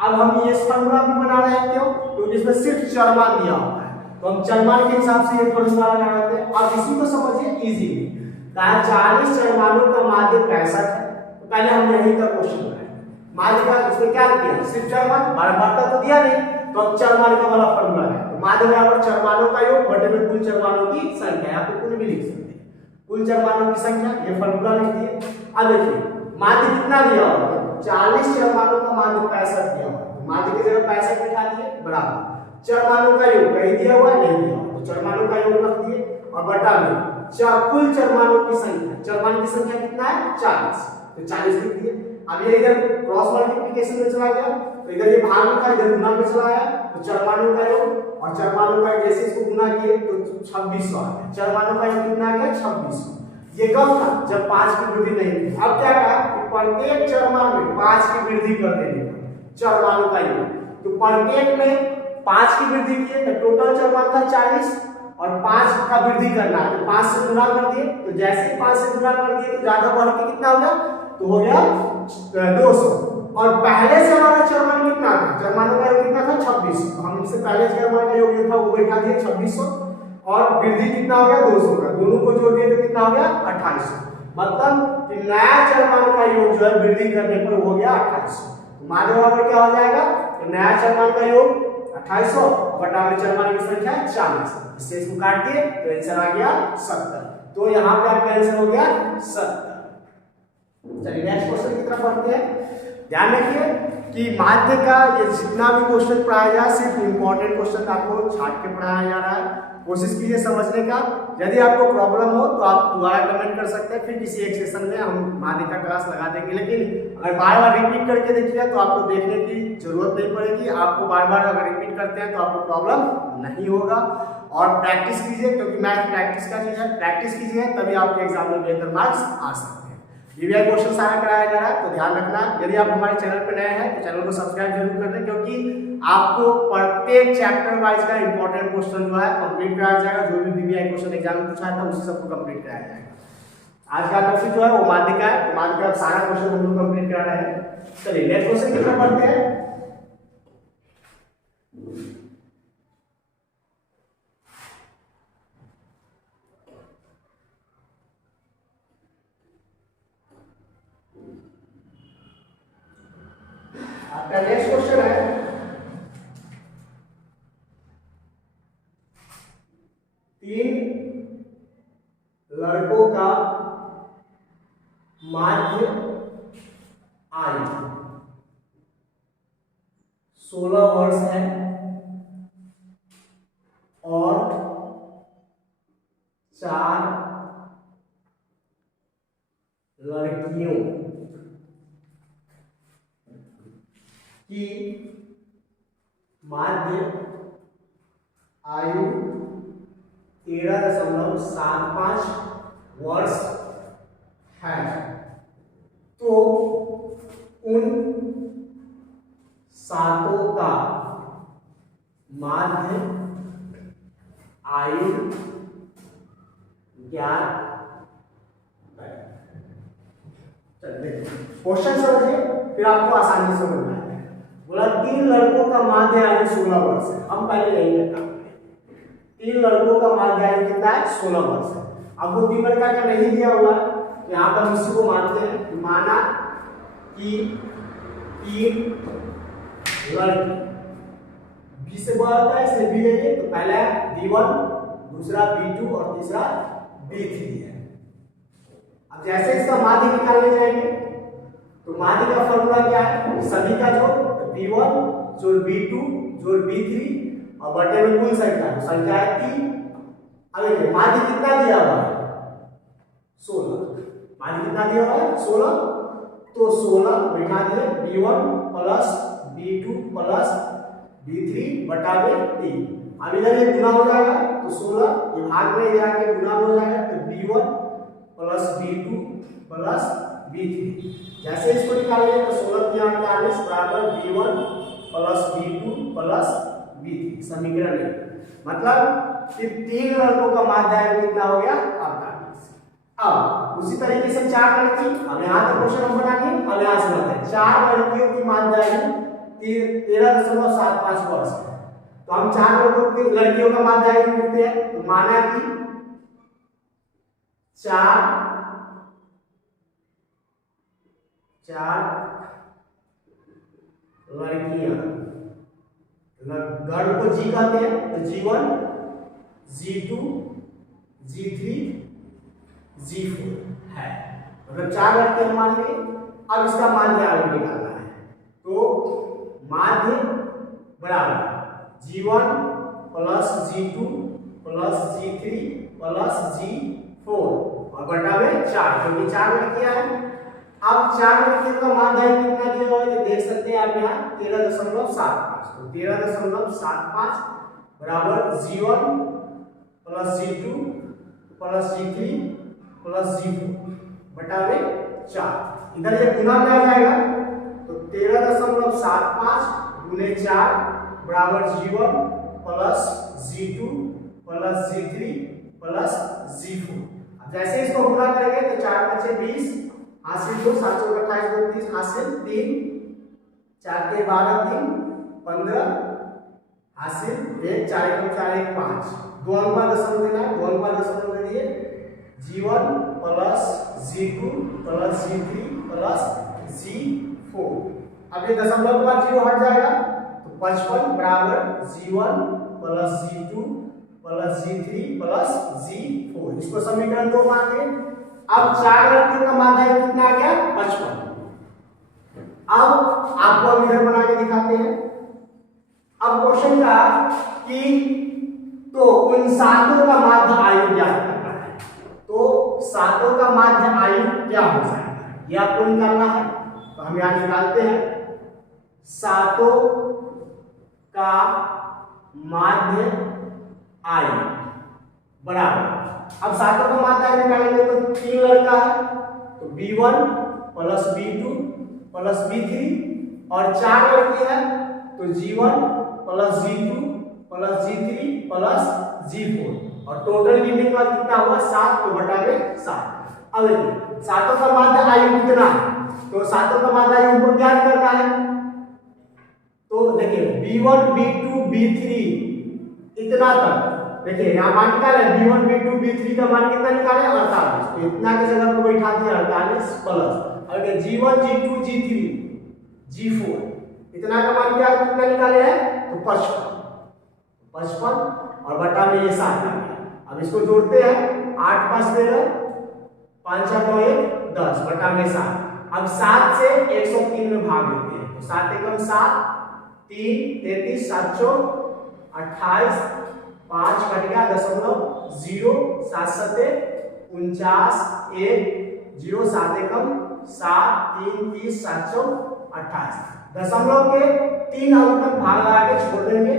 अब हम ये फॉर्मूला भी बना रहे हैं, क्यों, क्योंकि इसमें सिर्फ चरमान दिया होता है। तो हम चरमान के हिसाब से ये फॉर्मूला लगा रहे थे। और इसी को समझिए इजीली, 40 चरमानों का माध्य 65 है। तो पहले हम यही का क्वेश्चन बनाए, माध्य का उसमें क्या किया, सिर्फ चरमान, बारंबारता तो दिया नहीं। तो अब चरमान का वाला फॉर्मूला है, तो माध्य बराबर चरमानों का योग बटे में कुल चरमानों की संख्या। यहाँ पे कुल भी लिख सकते हैं, कुल चरमानों की संख्या, ये फॉर्मूला लिख दिए। अब देखिए माध्य कितना दिया हुआ है, 40 चरमानों का माध्य 65 दिया हुआ है। माध्य की जगह 65 बिठा दिए, बराबर चरमानों का योग कहीं दिया हुआ है, नहीं दिया हुआ, तो चरमानों का योग रख दिए और बटा में कुल चरमानों की संख्या। चरमान की संख्या कितना है, 40, तो 40 लिख दिए। अब ये इधर क्रॉस मल्टीप्लिकेशन में चला गया, तो इधर ये भाग में था, इधर गुना में चला आया, तो चरमानों का योग और चरमानों का जैसे इसको गुना किए तो 2600 आ गया। चरमानों का योग कितना आ गया, 2600। ये कब था, जब 5 की वृद्धि नहीं थी। अब क्या कहा कि प्रत्येक चरमान में 5 की वृद्धि कर देनी है चरमानों का योग। तो प्रत्येक में 5 की वृद्धि किए तो टोटल चरमान था 40 और 5 का वृद्धि करना है, तो 5 से गुना कर दिए। तो जैसे ही 5 से गुना कर दिए तो ज्यादा बढ़ के कितना हो गया, तो हो गया 200। और पहले से हमारा चरमान कितना था, चरमानों का योग कितना था, 2600। तो हम इससे पहले चरमान का योग जो था वो बैठा दिए 2600 और वृद्धि कितना हो गया, 200 का। दोनों को जोड़ दिए तो कितना हो गया, 2800। मतलब कि नया चरमान का योग जो है वृद्धि करने पर हो गया 2800। माध्य बराबर क्या हो जाएगा, तो नया चरमान का योग 2800 बटा में चरमान की संख्या 40। इससे इसको काट दिए तो आंसर आ गया 70। तो यहाँ पे आपका आंसर हो गया 70। चलिए नेक्स्ट क्वेश्चन की तरफ बढ़ते हैं। ध्यान रखिए कि माध्य का ये जितना भी क्वेश्चन पढ़ाया जाए सिर्फ इंपॉर्टेंट क्वेश्चन आपको छाट के पढ़ाया जा रहा है। कोशिश कीजिए समझने का। यदि आपको प्रॉब्लम हो तो आप दोबारा कमेंट कर सकते हैं, फिर किसी एक सेशन में हम माध्य का क्लास लगा देंगे। लेकिन अगर बार बार रिपीट करके देखिएगा तो आपको देखने की जरूरत नहीं पड़ेगी। आपको बार बार अगर रिपीट करते हैं तो आपको प्रॉब्लम नहीं होगा। और प्रैक्टिस कीजिए, क्योंकि मैथ प्रैक्टिस का चीज है। प्रैक्टिस कीजिए तभी आपके एग्जाम में बेहतर मार्क्स आ सकते हैं। ईवीआई क्वेश्चन सारा कराया जा रहा है, तो ध्यान रखना। यदि आप हमारे चैनल पर नए हैं तो चैनल को सब्सक्राइब जरूर कर दें, क्योंकि आपको प्रत्येक चैप्टर वाइज का इंपॉर्टेंट क्वेश्चन जो है कंप्लीट कराया जाएगा। जो भी ईवीआई क्वेश्चन एग्जाम में पूछा था उसी सबको कंप्लीट कराया जाएगा। आज का टॉपिक जो है वो माध्य का है, तो माध्य का सारा क्वेश्चन हम लोग कंप्लीट करा रहे हैं। चलिए नेक्स्ट क्वेश्चन की तरफ बढ़ते हैं। आपका नेक्स्ट क्वेश्चन है, तीन लड़कों का माध्य आयु 16 वर्ष है और 4 लड़कियों की माध्य आयु 13.75 वर्ष है। तो उन सातों का माध्य आयु ज्ञात। चलिए क्वेश्चन समझिए, फिर आपको आसानी से समझ में आएगा। बोला 3 लड़कों का माध्य आयु 16 वर्ष है। हम पहले यही करता हूँ, 3 लड़कों का माध्य आयु कितना है? 16 वर्ष है। अब वो 3 लड़का का नहीं दिया हुआ है, तो यहाँ पर हम इसी को मानते हैं। माना कि 3 लड़की, बी से बड़ा होता है इसलिए बी लेंगे, तो पहला है B1, दूसरा B2 और तीसरा B3 है। अब जैसे इसका माध्य निकालने जाएंगे तो माध्य का फॉर्मूला क्या है? सभी का जोड़, B1 जोड़ B2 जोड़ B3 और बटे में कुल संख्या, तो संख्या है 3। अब देखिए माध्य कितना दिया हुआ है? 16। माध्य कितना दिया हुआ है? 16। तो 16 बिठा दिए B1 plus B2 plus B3 बटा में 3। अब इधर ये गुना हो जाएगा तो 16 ये भाग में इधर आके गुना हो जाएगा, तो B1 plus B2 plus B3। जैसे इसको निकालेंगे तो 16 की 48 बराबर B1 plus B2 plus B3 समीकरण 1। मतलब कि 3 लड़कों का माध्य आयु कितना हो गया? 48। अब उसी तरीके से 4 लड़की, अब यहाँ तक क्वेश्चन हम बनाएंगे। अब यहाँ से बताते हैं 4 लड़कियों की माध्य आयु 13.75 वर्ष है। तो हम 4 लड़कियों का माध्य आयु लिखते हैं। तो माना कि 4 लड़कियां, गण को जी कहते हैं, तो G1 G2 G3 G4 है। मतलब 4 लड़कियां मान लिए। अब इसका माध्य आयु निकालना है, तो माध्य बराबर G1 plus G2 plus G3 plus G4 और बटा में 4, क्योंकि 4 लड़कियां हैं। अब 4 लड़कियों का माध्य आयु कितना दिया हुआ है? देख सकते हैं आप यहाँ 13.75। तो 13.75 बराबर G1 plus G2 plus G3 plus G4 बटा में 4। इधर ये गुना में आ जाएगा, तो 13.75 गुने 4 बराबर G1 plus G2 plus G3 plus G4। अब जैसे इसको गुना करेंगे तो 4 बचे 20, हासिल 2, 7 28 29 हासिल 3, 4 के 12 3 15 हासिल 1, 4 1 4 1 5। 2 अंक का दशमलव देना है, 2 अंक का दशमलव दे दिए। G1 plus G2 plus G3 plus G4। अब ये दशमलव के बाद 0 हट जाएगा, तो 55 बराबर G1 plus G2 plus G3 plus G4। इसको समीकरण 2 मानते हैं। अब 4 लड़कियों का माध्य आयु कितना आ गया? 55। अब आपको हम इधर बना के दिखाते हैं। अब क्वेश्चन का कि तो उन 7 का माध्य आयु क्या करना है? तो 7 का माध्य आयु क्या हो जाएगा, ये आपको निकालना है। तो हम यहां निकालते हैं 7 का माध्य आयु बराबर, अब 7 का माध्य आयु निकालेंगे तो 3 लड़का है, तो B1 plus B2 plus B3 और 4 लड़की है, तो G1 plus G2 plus G3 plus G4 और टोटल गिनने के बाद कितना हुआ? 7, तो बटा में 7। अब देखिए 7 का माध्य आयु कितना है? तो 7 का माध्य आयु हमको ज्ञात करना है। तो देखिए B1 B2 B3 इतना तक, देखिए यहाँ मान निकाले B1 B2 B3 का मान कितना निकाले? 48। तो इतना की जगह पर बैठा दिया 48 प्लस अब G1 G2 G3 G4 इतना का मान क्या कितना निकाले हैं? तो 55 और बटा में ये 7 आ गया। अब इसको जोड़ते हैं, 8 5 13 5 9 1 10 बटा में 7। अब 7 से 103 में भाग लेते हैं, तो 7 एकम 7 3 33 7 चौक 28 5 कट गया 0 7 7 49 1 0 7 एकम 7 3 30 7 चौक 28 दशमलव के 3 अंक तक भाग लगा के छोड़ देंगे,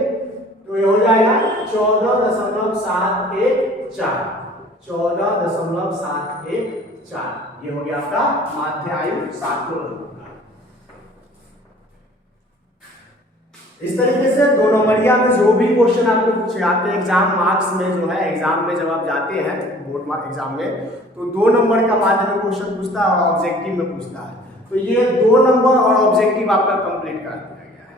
तो ये हो जाएगा 14.714 ये हो गया आपका माध्य आयु 7 का। इस तरीके से 2 नंबरिया में जो भी क्वेश्चन आपको पूछे, आपके एग्जाम मार्क्स में जो है, एग्जाम में जब आप जाते हैं बोर्ड मार्क एग्जाम में, तो 2 नंबर का बाद में क्वेश्चन पूछता है और ऑब्जेक्टिव में पूछता है। तो ये 2 नंबर और ऑब्जेक्टिव आपका कंप्लीट कर दिया गया है।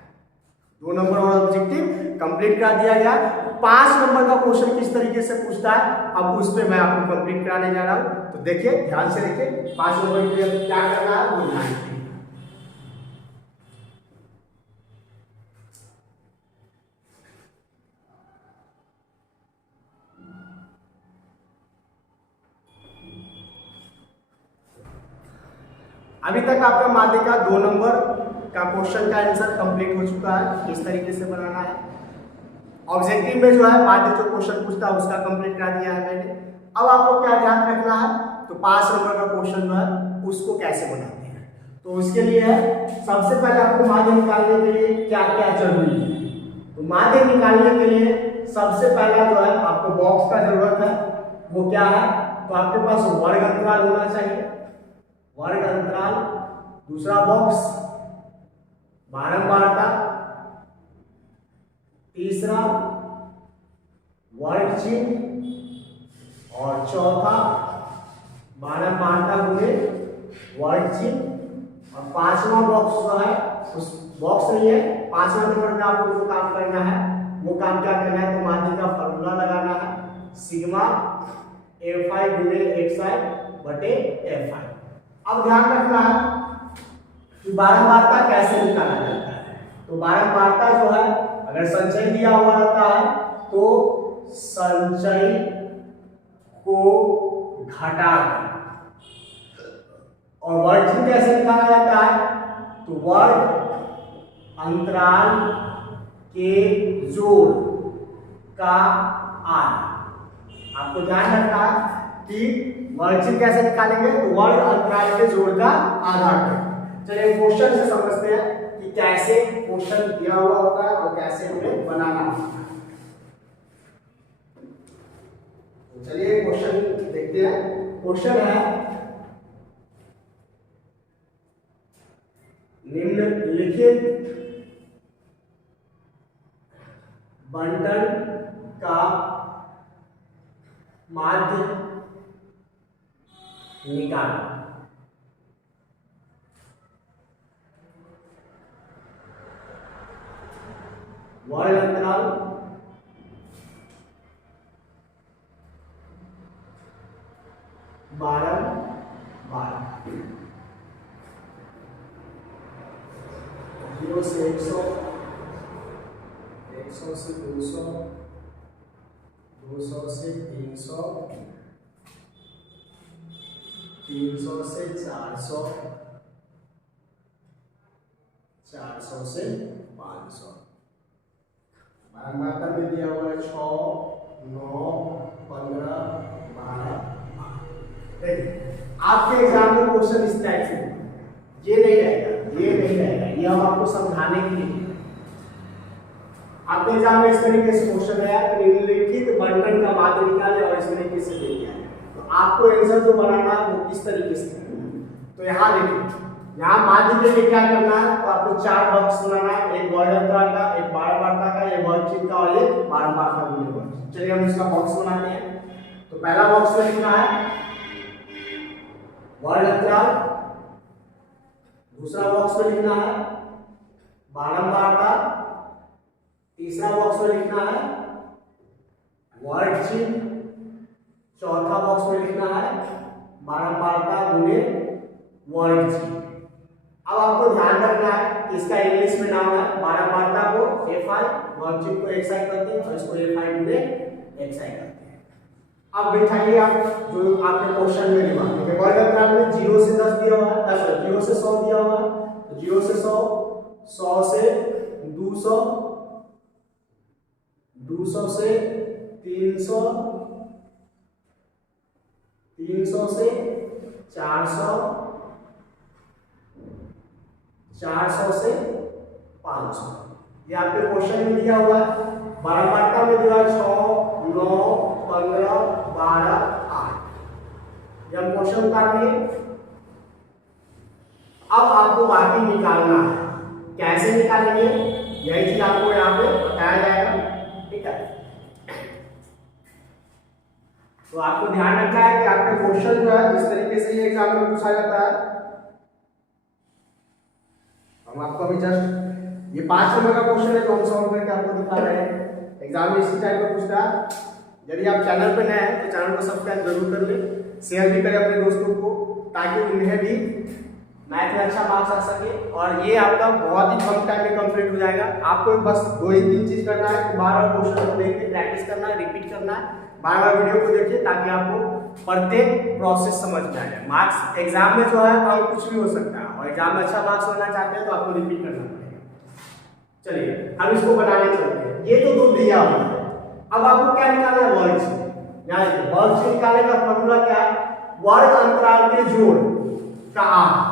2 नंबर और ऑब्जेक्टिव कंप्लीट कर दिया गया। 5 नंबर का क्वेश्चन किस तरीके से पूछता है, अब उस पर मैं आपको कंप्लीट कराने जा रहा हूँ। तो देखिए, ध्यान से देखिए, 5 नंबर के लिए क्या करना है वो ध्यान रखिए। अभी तक आपका माध्यमिक का 2 नंबर का क्वेश्चन का आंसर कंप्लीट हो चुका है, किस तरीके से बनाना है। ऑब्जेक्टिव में जो है माध्यमिक जो क्वेश्चन पूछता है उसका कंप्लीट कर दिया है मैंने। अब आपको क्या ध्यान रखना है, तो 5 नंबर का क्वेश्चन जो है उसको कैसे बनाते हैं। तो उसके लिए है, सबसे पहले आपको माध्यमिक निकालने के लिए क्या क्या जरूरी है। तो माध्यमिक निकालने के लिए सबसे पहला जो है आपको बॉक्स का जरूरत है। वो क्या है, तो आपके पास वर्ग अंतराल होना चाहिए, वर्ग अंतराल। दूसरा बॉक्स बारंबारता। तीसरा वर्ग चिन्ह। और चौथा बारंबारता गुणे वर्ग चिन्ह। और 5वां बॉक्स जो है, उस बॉक्स नहीं है, 5वां नंबर में आपको जो काम करना है वो काम क्या करना है, तो माध्यमिक का फॉर्मूला लगाना है, सिग्मा fi गुणे xi बटे fi। अब ध्यान रखना है कि बारंबारता कैसे निकाला जाता है। तो बारंबारता जो है, अगर संचय दिया हुआ रहता है तो संचय को घटाकर, और वर्ग चिन्ह कैसे निकाला जाता है, तो वर्ग अंतराल के जोड़ का आधा। आपको ध्यान रखना है कि वर्ग चिन्ह कैसे निकालेंगे, तो वर्ग अंतराल के जोड़ का आधा करें। चलिए क्वेश्चन से समझते हैं कि कैसे क्वेश्चन दिया हुआ होता है और कैसे उन्हें बनाना होता है। तो चलिए क्वेश्चन देखते हैं। क्वेश्चन है, निम्नलिखित बंटन का माध्य निकालो। वर्ग अंतराल बारंबार 0 से 100, 100 से 200, 200 से 300, 300 से 400, 400 से 500। बारंबारता में दिया हुआ है 6, 9, 15, 12। देखिए, आपके एग्जाम में क्वेश्चन इस टाइप से ये नहीं रहेगा, ये नहीं रहेगा, ये हम आपको समझाने के लिए। आपके एग्जाम में इस तरीके से क्वेश्चन है, निम्नलिखित बंटन का माध्य निकाले, और इस तरीके से दे दिया है। तो आपको आंसर जो बनाना है वो किस तरीके से करना है। तो यहाँ देखिए, यहाँ माध्य के लिए क्या करना है, तो आपको 4 बॉक्स बनाना है, एक वर्ग अंतराल का, एक बारंबारता का, एक वर्ग चिन्ह का और एक बारंबारता गुणे वर्ग। चलिए हम इसका बॉक्स बनाते हैं। तो पहला बॉक्स में लिखना है वर्ग अंतराल, दूसरा बॉक्स में लिखना है बारंबारता, तीसरा बॉक्स में लिखना है वर्ग चिन्ह, चौथा बॉक्स में लिखना है बारंबारता गुणे वर्ग चिन्ह। अब आपको ध्यान रखना है कि इसका इंग्लिश में नाम है, बारंबारता को fi, वर्ग चिन्ह को xi करते हैं और इसको fi गुणे xi करते हैं। अब बैठाइए आप जो आपने क्वेश्चन में लिखा है, वर्ग अंतराल में 0 से 10 दिया हुआ है, 0 से 100 दिया हुआ है, तो 0 से 100, 100 से 200, 200 से 300, 300 से 400, 400 से 500। ये आपके क्वेश्चन में दिया हुआ है। बारंबारता में दिया 6, 9, 15, 12, 8। जब क्वेश्चन उतार लिए, अब आपको बाकी निकालना है। कैसे निकालेंगे, यही चीज आपको यहाँ पे बताया जाएगा, ठीक है। तो आपको ध्यान रखना है कि आपके क्वेश्चन जो है इस तरीके से ये एग्जाम में पूछा जाता है। हम आपको अभी जस्ट ये 5 नंबर का क्वेश्चन है जो हम सॉल्व करके आपको दिखा रहे हैं। एग्जाम में इसी टाइप का पूछता है। यदि आप चैनल पे नए हैं तो चैनल को सब्सक्राइब जरूर कर ले, शेयर भी करें अपने दोस्तों को, ताकि उन्हें भी मैथ में अच्छा मार्क्स आ सके। और ये आपका बहुत ही कम टाइम में कंप्लीट हो जाएगा। आपको बस 2 ही 3 चीज करना है कि बार-बार क्वेश्चन को देख के प्रैक्टिस करना है, रिपीट करना है, बार-बार वीडियो को देखिए, ताकि आपको प्रत्येक प्रोसेस समझ में आ जाए। मार्क्स एग्जाम में जो है और कुछ भी हो सकता है, और एग्जाम में अच्छा मार्क्स लाना चाहते हैं तो आपको रिपीट करना पड़ेगा। चलिए हम इसको बनाने चलते हैं। ये तो 2 दिया हुआ है, अब आपको क्या निकालना है, वर्ग से। यहाँ देखिए वर्ग से निकालने का फॉर्मूला क्या है, वर्ग अंतराल के जोड़ का आधा।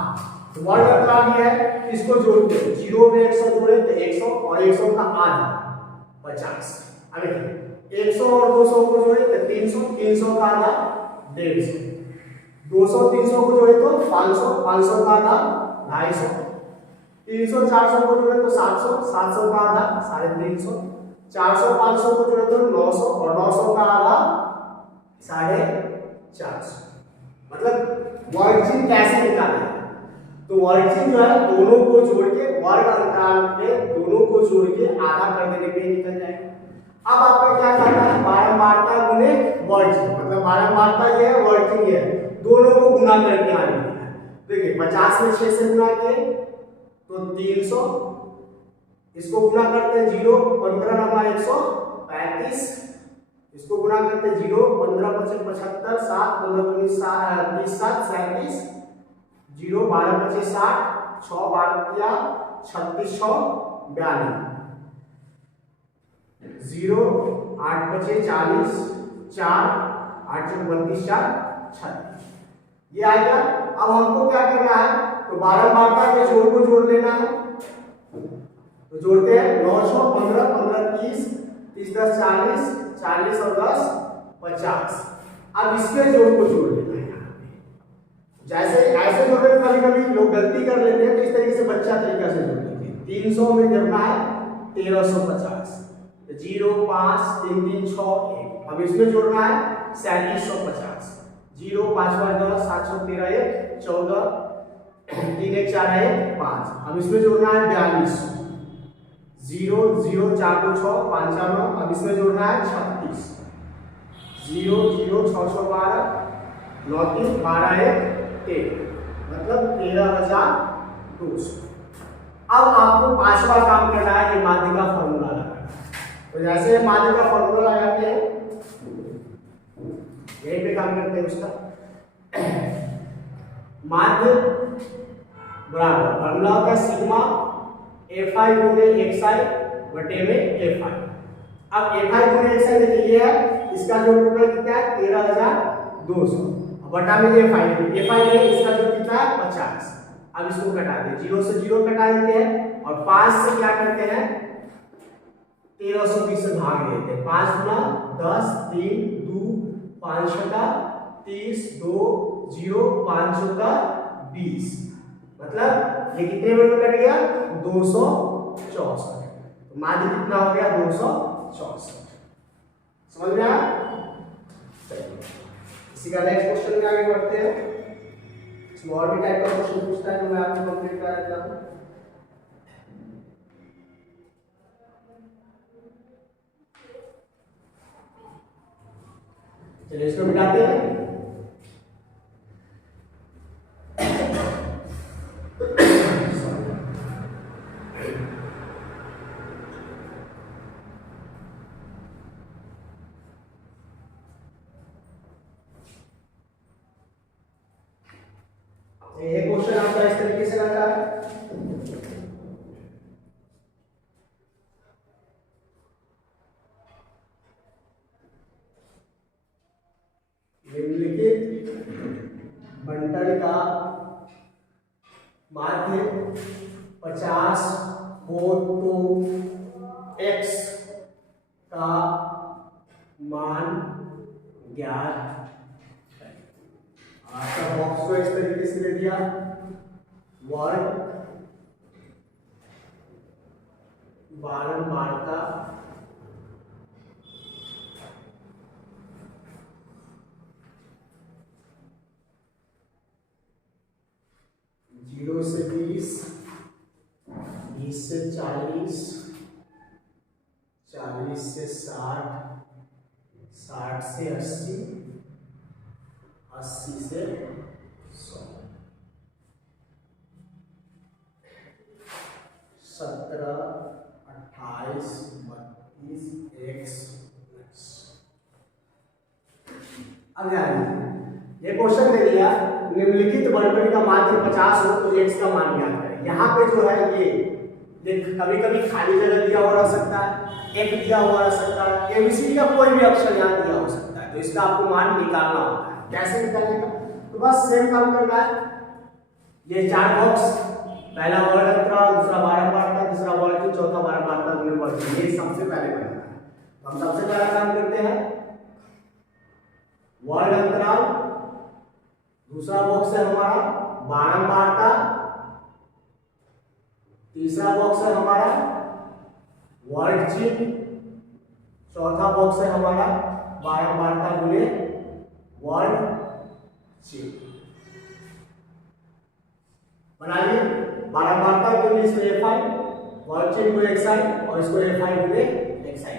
तो वर्ग अंतराल ये है, इसको जोड़ते हैं, 0 में 100 जोड़े तो 100, और 100 का आधा 50। अब देखिए 100 और 200 को जोड़े तो 300, 300 का आधा 150, 200 300 को जोड़े तो 500, 500 का आधा 250, 300 400 को जोड़े तो 700, 700 का आधा 350, 400 500 को जोड़े तो 900, और 900 का आधा 450। मतलब वर्ग चिन्ह कैसे निकालें, तो वर्ग चिन्ह जो है दोनों को जोड़ के, वर्ग अंतराल के दोनों को जोड़ के आधा कर देने पे निकल जाएगा। अब आपका क्या करना है, बारंबारता गुणे वर्ग चिन्ह, मतलब बारंबारता ये है, वर्ग चिन्ह ये है, दोनों को गुना करके आने देना है। देखिए 50 में 6 से गुना किए तो 300, इसको गुना करते हैं 0, 15 नवा 135, इसको गुना करते हैं 0, 15 25 75, 7 15 19 30 7 37, 0 12 25 60, 6 12 36 6 42, 0 8 25 40, 4 8 32 4 36, ये आ गया। अब हमको क्या करना है, तो बारंबारता के जोड़ को जोड़ लेना है। तो जोड़ते हैं 900 15 15 30 30 10 40 40 और 10 50। अब इसके जोड़ को जोड़ लेना है। जैसे ऐसे जोड़े कभी कभी लोग गलती कर लेते हैं, तो इस तरीके से बच्चा तरीका से जोड़ लीजिए। 300 में जोड़ना है 1350, 0 5 3 3 6 1। अब इसमें जोड़ना है 3750, 0 5 5 10 7 6 13 1 14 3 1 4 1 5। अब इसमें जोड़ना है 42, 0 0 4 2 6 5 4 9। अब इसमें जोड़ना है 36, 0 0 6 6 12 9 3 12 1 13, मतलब 13200। अब आपको 5वां काम करना है, ये माध्य का फॉर्मूला लगाना। तो जैसे माध्य का फॉर्मूला लगाते हैं, यहीं पे काम करते हैं उसका। माध्य बराबर फॉर्मूला होता है सिग्मा fi गुणे xi बटे में fi। अब fi गुणे xi देखिए ये है, इसका जो टोटल कितना है 13200, बटा में fi है, इसका जो कितना है 50। अब इसको कटा दे, 0 से 0 कटा देते हैं, और 5 से क्या करते हैं 1320 से भाग देते हैं। 5 गुना 10 3 2 5 छका 30 2 0 5 का 20, मतलब ये कितने में कट गया 264। तो माध्य कितना हो गया 264। समझ में आया? इसी का नेक्स्ट क्वेश्चन में आगे बढ़ते हैं। इसमें और भी टाइप का क्वेश्चन पूछता है, जो मैं आपको कंप्लीट करा देता हूं। चलिए इसको मिटाते हैं। ये क्वेश्चन आपका इस तरीके से रहता है। निम्नलिखित बंटन का माध्य 50 हो तो x का मान ज्ञात। आपका बॉक्स को इस तरीके से दे दिया, वर्ग बारंबारता जीरो से 20, 20 से 40, 40 से 60, 60 से 80, 80 से 100, 17, 28, 32, x। अब ध्यान दीजिए, ये क्वेश्चन दे दिया निम्नलिखित बंटन का माध्य 50 हो तो x का मान ज्ञात करें। यहाँ पे जो है ये कभी कभी खाली जगह दिया हुआ रह सकता है, एक दिया हुआ रह सकता है, एबीसीडी का कोई भी अक्षर यहाँ दिया हो सकता है, तो इसका आपको मान निकालना होता है। कैसे निकालेगा? तो बस सेम काम करना है। ये 4 बॉक्स, पहला वर्ग अंतराल, दूसरा बारंबारता, तीसरा वर्ग, चौथा बारंबारता, गुणे वर्ग, ये सबसे पहले करना है। तो हम सबसे पहला काम करते हैं वर्ग अंतराल, दूसरा बॉक्स है हमारा बारंबारता, तीसरा बॉक्स है हमारा वर्ग चिन्ह, चौथा बॉक्स है हमारा बारंबारता गुणे वर्ग चिन्ह। बना लिए बारंबारता के लिए इसको fi, वर्ग चिन्ह को xi और इसको fi गुणे xi।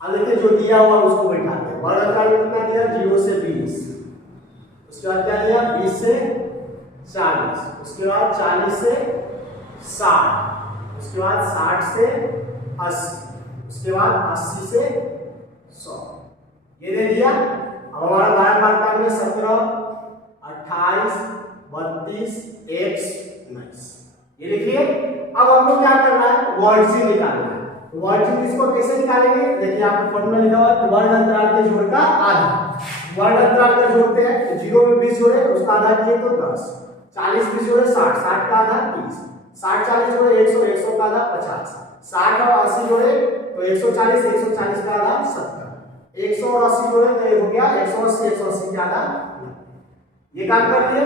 अब देखिए जो दिया हुआ उसको बैठाते हैं। वर्ग अंतराल में कितना दिया? 0 से 20, उसके बाद क्या दिया? 20 से 40, उसके बाद 40 से 60, उसके बाद 60 से 80, उसके बाद 80 से 100, ये दे दिया। अब हमारा बारंबारता में 17, 28, 32, x, 19, ये लिखिए। अब हमको क्या करना है? वर्ग चिन्ह निकालना है। तो वर्ग चिन्ह इसको कैसे निकालेंगे? देखिए आपको फॉर्मूला लिखा हुआ है, वर्ग अंतराल के जोड़ का आधा। वर्ग अंतराल का जोड़ते हैं तो 0 में 20 जोड़े तो उसका आधा किए तो 10, 40 20 जोड़े 60, 60 का आधा 30, 60 40 जोड़े 100, 100 का आधा 50, 60 और 80 जोड़े तो 140, 140 का आधा 70, 100 और 80 जोड़े तो ये हो गया 180, 180 का आधा। ये काम कर लिए।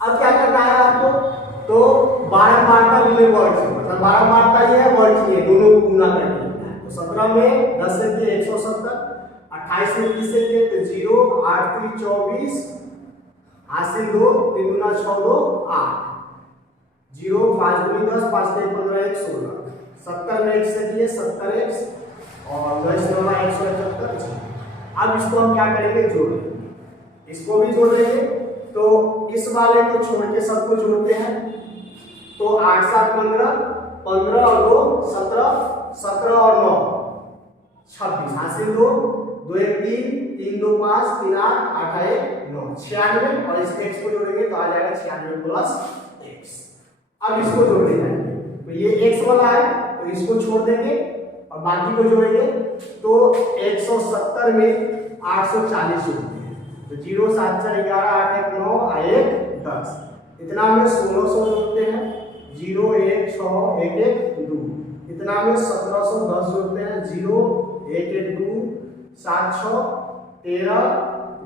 अब क्या करना है आपको? तो बारंबारता गुणे वर्ग चिन्ह, मतलब बारंबारता ये है, वर्ग चिन्ह, दोनों को गुना करके लिखना है। तो 17 में 10 से किए 170, 28 में 30 से किए तो 0, 8 3 24, हासिल 2, 3 गुना 6 2 8, 0 5 दूनी 10, 5 3 15 1 16, 70 में 1 से किए 70x और 10 9 171। अब इसको हम क्या करेंगे? जोड़ देंगे, इसको भी जोड़ देंगे। तो इस वाले को छोड़ के सबको जोड़ते हैं तो 8 7 15, 15 और 2 17, 17 और 9 26, हासिल 2, 2 1 3, 3 2 5, 3 8, 8 1 9, 96 और इस x को जोड़ेंगे तो आ जाएगा 96 प्लस x। अब इसको जोड़ देना है, तो ये x वाला है तो इसको छोड़ देंगे और बाकी को जोड़ेंगे तो 170 में 840 जोड़ते हैं तो 0 7 4 11 8 1 9 1 10, इतना में 1600 जोड़ते हैं 0 1 6 1 1 2, इतना में 1710 जोड़ते हैं 0 1 1 2 7 6 13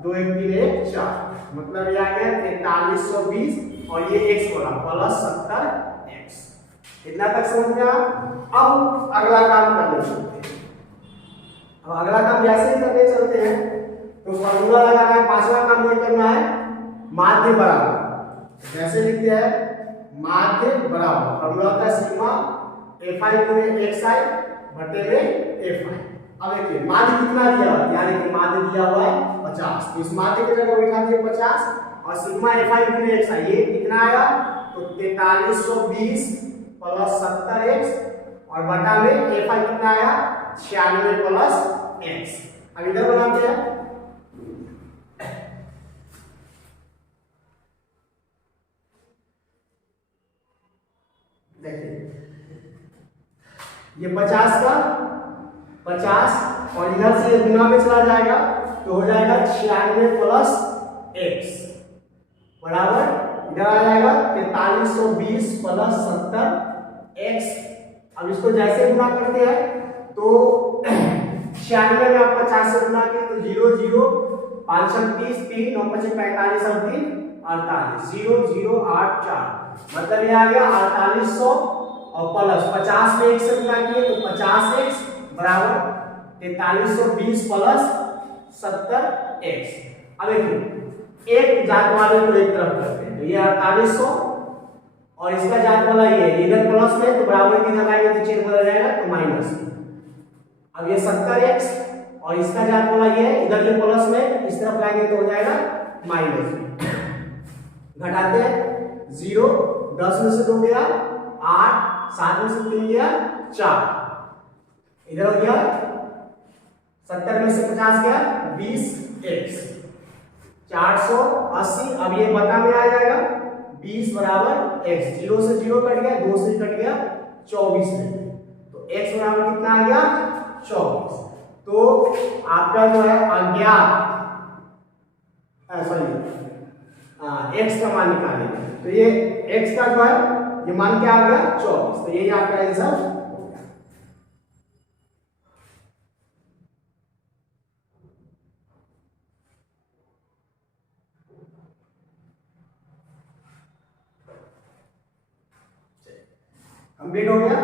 2 1 3 1 4, मतलब ये आ गया 4320 और ये x वाला प्लस 70x। इतना तक समझ में आया? अब अगला काम करने चलते हैं। अब अगला काम जैसे ही करने चलते हैं तो फॉर्मूला लगाना है। पांचवा काम ये करना है माध्य बराबर, जैसे लिखते हैं माध्य बराबर, फॉर्मूला होता है सिग्मा fi गुणे xi बटे में fi। अब देखिए माध्य कितना दिया हुआ है, यानी कि माध्य दिया हुआ है 50, तो इस माध्य की जगह बैठा दिए 50 और सिग्मा fi गुणे xi ये कितना आया? तो 4320 प्लस 70x और बटा में fi कितना आया? 96 प्लस x। अब इधर बनाते हैं ये 50 का 50 और इधर से गुना में चला जाएगा तो हो जाएगा 96 प्लस x बराबर इधर आ जाएगा 4320 प्लस 70x। अब इसको जैसे गुना करते हैं तो 96 में आप 50 से गुना किए तो 0 0 5 30 3 9 5 45 और 3 48 0 0 8 4, मतलब ये आ गया 4800 और प्लस 50 में 1 से गुणा किए तो 50x बराबर 4320 प्लस 70x। अब देखिए एक जात वाले को एक तरफ करते हैं तो ये 4800 और इसका जात वाला ये इधर प्लस में तो बराबर की लगाएंगे तो चिन्ह बदल जाएगा तो माइनस। अब ये 70x और इसका जात वाला ये है इधर ये प्लस में इस तरफ लाएंगे तो हो जाएगा माइनस। घटाते हैं 0 10 में से 2 गया 8 7 में से 3 गया 4 इधर हो गया 70 में से 50 गया 20x 480। अब ये बता में आ जाएगा 20 बराबर x 0 से 0 कट गया 2 से कट गया 24 में तो x बराबर कितना आ गया 24। तो आपका जो है अज्ञात सॉरी x का मान निकालेंगे तो ये x का जो है ये मान क्या आ गया 24। तो यही आपका आंसर हो गया। कंप्लीट हो गया।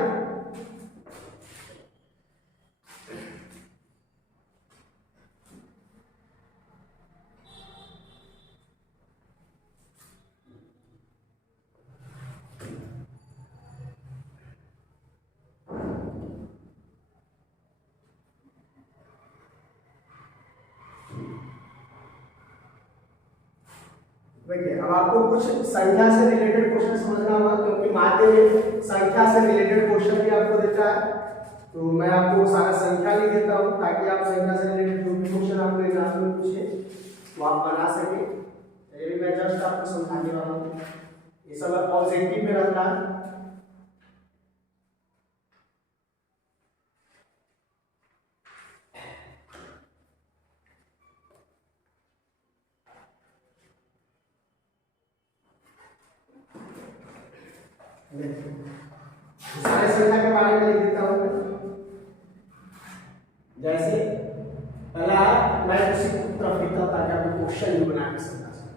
देखिए अब आपको कुछ संख्या से रिलेटेड क्वेश्चन समझना होगा क्योंकि माध्य में संख्या से रिलेटेड क्वेश्चन भी आपको देता है। तो मैं आपको सारा संख्या लिख देता हूँ ताकि आप संख्या से रिलेटेड जो भी क्वेश्चन आपको एग्जाम में पूछे तो आप बना सके। ये भी मैं जस्ट आपको समझाने वाला हूँ। ये सब ऑब्जेक्टिव में रहता है। सारे संख्या के बारे में लिख देता हूँ। जैसे पहला मैं उसी तरफ लिखता हूँ ताकि आपको क्वेश्चन भी बना के समझा सकें।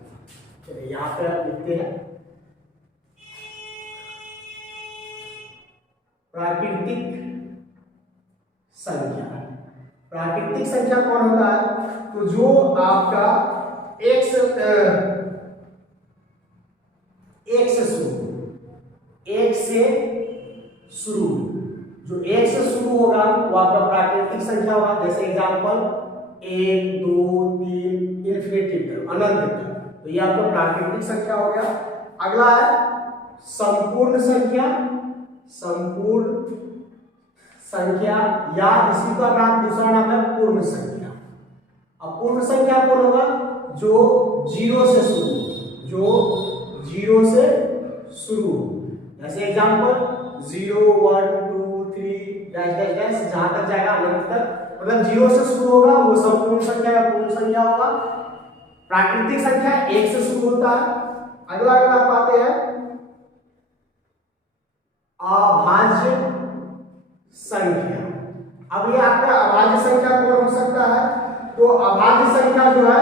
चलिए यहाँ पे आप लिखते हैं प्राकृतिक संख्या। प्राकृतिक संख्या कौन होता है तो जो आपका एक से शुरू जो एक से शुरू होगा वो आपका प्राकृतिक संख्या होगा। जैसे एग्जांपल 1 2 3 इन्फिनिटी अनंत तक तो ये आपका प्राकृतिक संख्या हो गया। अगला है संपूर्ण संख्या। संपूर्ण संख्या या इसी का नाम दूसरा नाम है पूर्ण संख्या। अब पूर्ण संख्या कौन होगा जो 0 से शुरू जो 0 से शुरू हो। जैसे एग्जांपल 0 1 2 3 डैश डैश डैश जहां तक जाएगा अनंत तक मतलब 0 से शुरू होगा वो संपूर्ण संख्या या पूर्ण संख्या होगा। प्राकृतिक संख्या 1 से शुरू होता है। अगला अगर आप आते हैं अभाज्य संख्या। अब ये आपका अभाज्य संख्या कौन हो सकता है तो अभाज्य संख्या जो है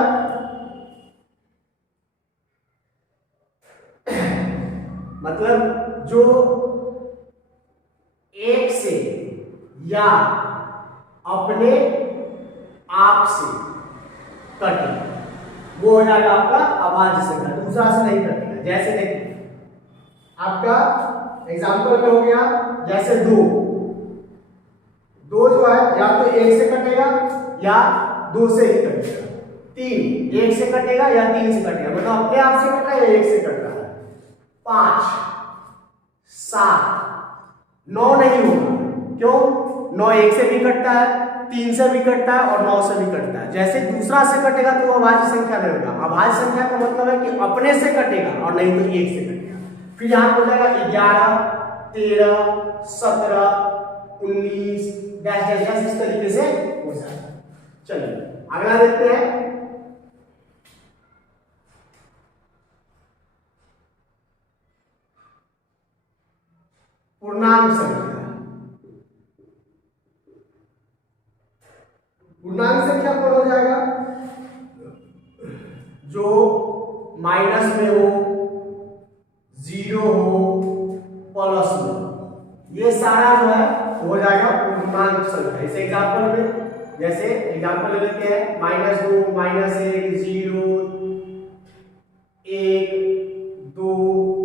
मतलब जो 1 से या अपने आप से कटे वो हो जाएगा आपका अभाज्य संख्या। दूसरा से नहीं कटेगा। जैसे देखिए आपका एग्जांपल में हो गया जैसे 2 जो है या तो 1 से कटेगा या 2 से ही कटेगा। 3 1 से कटेगा या 3 से कटेगा मतलब अपने आप से कट रहा है या 1 से कट रहा है। 5 7 9 नहीं होगा क्यों 9 1 से भी कटता है 3 से भी कटता है और 9 से भी कटता है। जैसे दूसरा से कटेगा तो वो अभाज्य संख्या नहीं होगा। अभाज्य संख्या का मतलब है कि अपने से कटेगा और नहीं तो 1 से कटेगा। फिर यहां हो जाएगा 11 13 17 19 डैश डैश डैश इस तरीके से हो जाएगा। चलिए अगला देखते हैं पूर्णांक संख्या। पूर्णांक संख्या कौन हो जाएगा जो माइनस में हो 0 हो प्लस में पूर्णांक संख्या। इस एग्जांपल में जैसे एग्जांपल ले लेते हैं -2 -1 0 1 2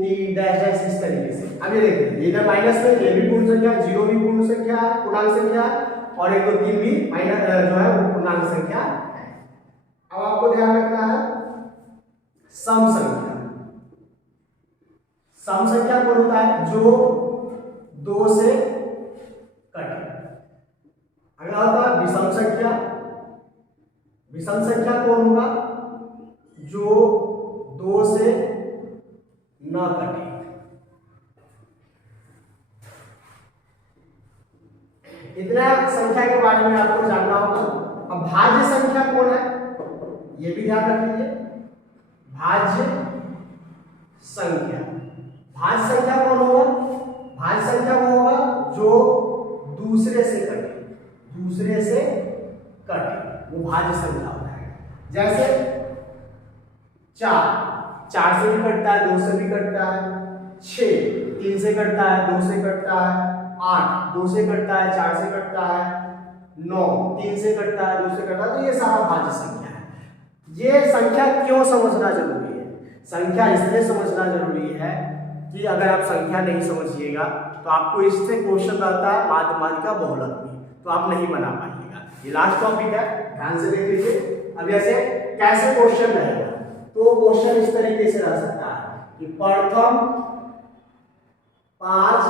3 डैश डैश इस तरीके से। अब ये देखिए इधर माइनस में ये भी पूर्ण संख्या, 0 भी पूर्ण संख्या है, पूर्णांक संख्या, और 1 2 3 भी माइनस जो है वो पूर्णांक संख्या है। अब आपको ध्यान रखना है सम संख्या। सम संख्या कौन होता है? जो 2 से कटे। अगला होता है विषम संख्या। विषम संख्या कौन होगा? जो 2 से न कटे। इतना संख्या के बारे में आपको जानना होगा। अब भाज्य संख्या कौन है ये भी ध्यान रख लीजिए। भाज्य संख्या, भाज्य संख्या कौन होगा? भाज्य संख्या वो होगा जो दूसरे से कटे, दूसरे से कटे, वो भाज्य संख्या होता है। जैसे 4 से भी कटता है, 2 से भी कटता है। 6 3 से कटता है, 2 से कटता है। 8 2 से कटता है, 4 से कटता है। 9 3 से कटता है, 2 से कटता है। तो ये सारा भाज्य संख्या है। ये संख्या क्यों समझना जरूरी है? संख्या इसलिए समझना जरूरी है कि अगर आप संख्या नहीं समझिएगा तो आपको इससे क्वेश्चन आता है माध्यमिका बहुलक में, तो आप नहीं बना पाइएगा। ये लास्ट टॉपिक है, ध्यान से देख लीजिए। अब ऐसे कैसे क्वेश्चन रहेगा, तो क्वेश्चन इस तरीके से रह सकता है कि प्रथम 5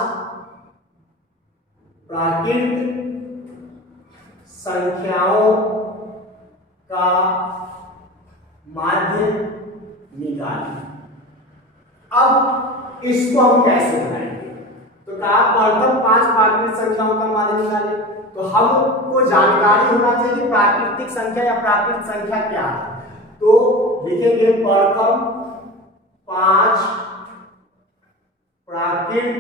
प्राकृत संख्याओं का माध्य निकालें। अब इसको हम कैसे बनाएंगे? तो कहा प्रथम 5 प्राकृतिक संख्याओं का माध्य निकालें। तो हमको जानकारी होना चाहिए कि प्राकृतिक संख्या या प्राकृत संख्या क्या है। तो लिखेंगे प्रथम 5 प्राकृत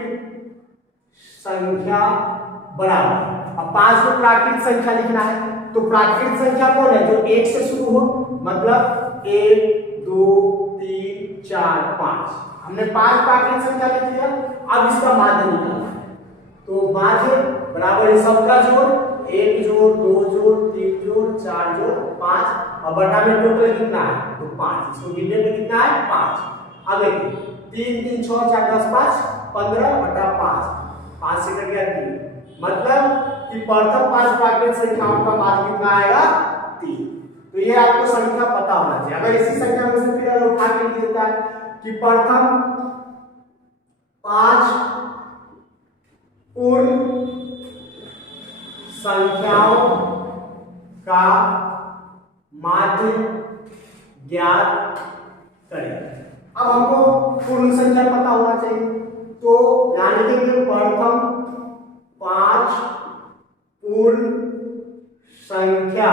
संख्या बराबर। अब 5 को प्राकृत संख्या लिखना है, तो प्राकृत संख्या कौन है? जो 1 से शुरू हो, मतलब 1 2 3 4 5। हमने 5 प्राकृत संख्या लिख दिया। अब इसका माध्य निकालना है, तो माध्य बराबर है सबका जोड़, 1 जोड़ 2 जोड़ 3 जोड़ 4 जोड़ 5, और बटा में टोटल कितना है? तो 5। इसको गिनने में कितना है? 5। अब देखिए 3 3 6 4 10 5 15 बटा 5, 5 से कट गया 3, मतलब कि प्रथम 5 प्राकृत संख्याओं का माध्य कितना आएगा? 3। तो ये आपको संख्या पता होना चाहिए। अगर इसी संख्या में से फिर अगर उठा के लिख देता है कि प्रथम 5 पूर्ण संख्याओं का माध्य ज्ञात करें। अब हमको पूर्ण संख्या पता होना चाहिए, तो यहां लिखेंगे प्रथम 5 पूर्ण संख्या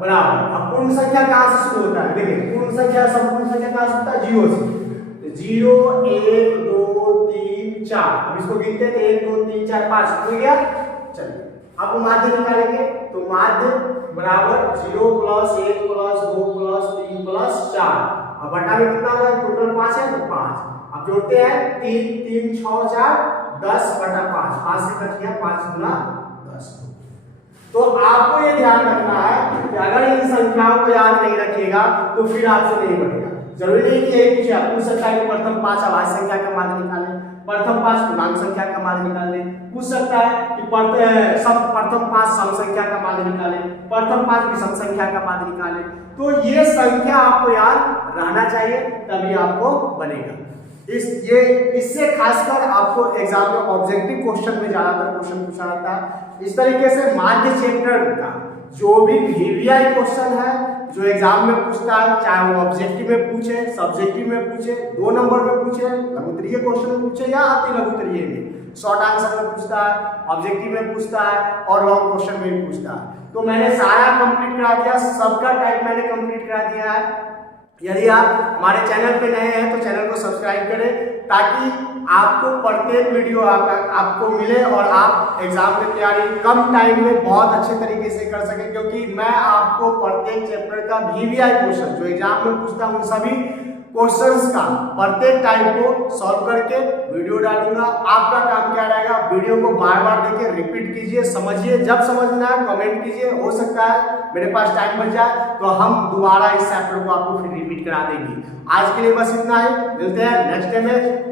बराबर। अब पूर्ण संख्या कहां से शुरू होता है? देखिए पूर्ण संख्या संपूर्ण संख्या कहां से होता है? 0 से। 0 1 2 3 4। अब इसको गिनते हैं 1 2 3 4 5 हो गया। चलिए अब माध्य निकालेंगे, तो माध्य बराबर 0 + 1 + 2 + 3 + 4। अब बटा में कितना होगा? टोटल 5 है, तो 5। अब जोड़ते हैं 3 3 6 4 10 बटा 5, 5 से कट गया 5 गुना 10। तो आपको ये ध्यान रखना है कि अगर इन संख्याओं को याद नहीं रखिएगा तो फिर आपसे नहीं बनेगा। जरूरी नहीं कि यही पूछे, पूछ सकता है कि प्रथम 5 अभाज्य संख्या का माध्य निकालें, प्रथम 5 पूर्णांक संख्या का माध्य निकालें, पूछ सकता है कि प्रथम 5 सम संख्या का माध्य निकालें, प्रथम 5 विषम संख्या का माध्य निकालें। तो ये संख्या आपको याद रहना चाहिए, तभी आपको बनेगा। इससे खासकर आपको एग्जाम में ऑब्जेक्टिव क्वेश्चन में ज्यादातर क्वेश्चन पूछा जाता है। इस तरीके से माध्य चैप्टर का जो भी वीवीआई क्वेश्चन है जो एग्जाम में पूछता है, चाहे वो ऑब्जेक्टिव में पूछे, सब्जेक्टिव में पूछे, 2 नंबर में पूछे, लघुत्तरीय क्वेश्चन में पूछे या अति लघुत्तरीय में, शॉर्ट आंसर में पूछता है, ऑब्जेक्टिव में पूछता है और लॉन्ग क्वेश्चन में भी पूछता है। तो मैंने सारा कंप्लीट करा दिया, सबका टाइप मैंने कंप्लीट करा दिया है। यदि आप हमारे चैनल पे नए हैं तो चैनल को सब्सक्राइब करें, ताकि आपको प्रत्येक वीडियो आपको मिले और आप एग्जाम की तैयारी कम टाइम में बहुत अच्छे तरीके से कर सकें। क्योंकि मैं आपको प्रत्येक चैप्टर का वीवीआई क्वेश्चन जो एग्जाम में पूछता हूँ उन सभी क्वेश्चंस का प्रत्येक टाइप को सॉल्व करके वीडियो डालूंगा। आपका काम क्या रहेगा, वीडियो को बार बार देखिए, रिपीट कीजिए, समझिए, जब समझ में आए कमेंट कीजिए। हो सकता है मेरे पास टाइम बच जाए तो हम दोबारा इस चैप्टर को आपको फिर रिपीट करा देंगे। आज के लिए बस इतना ही, मिलते हैं नेक्स्ट डे में।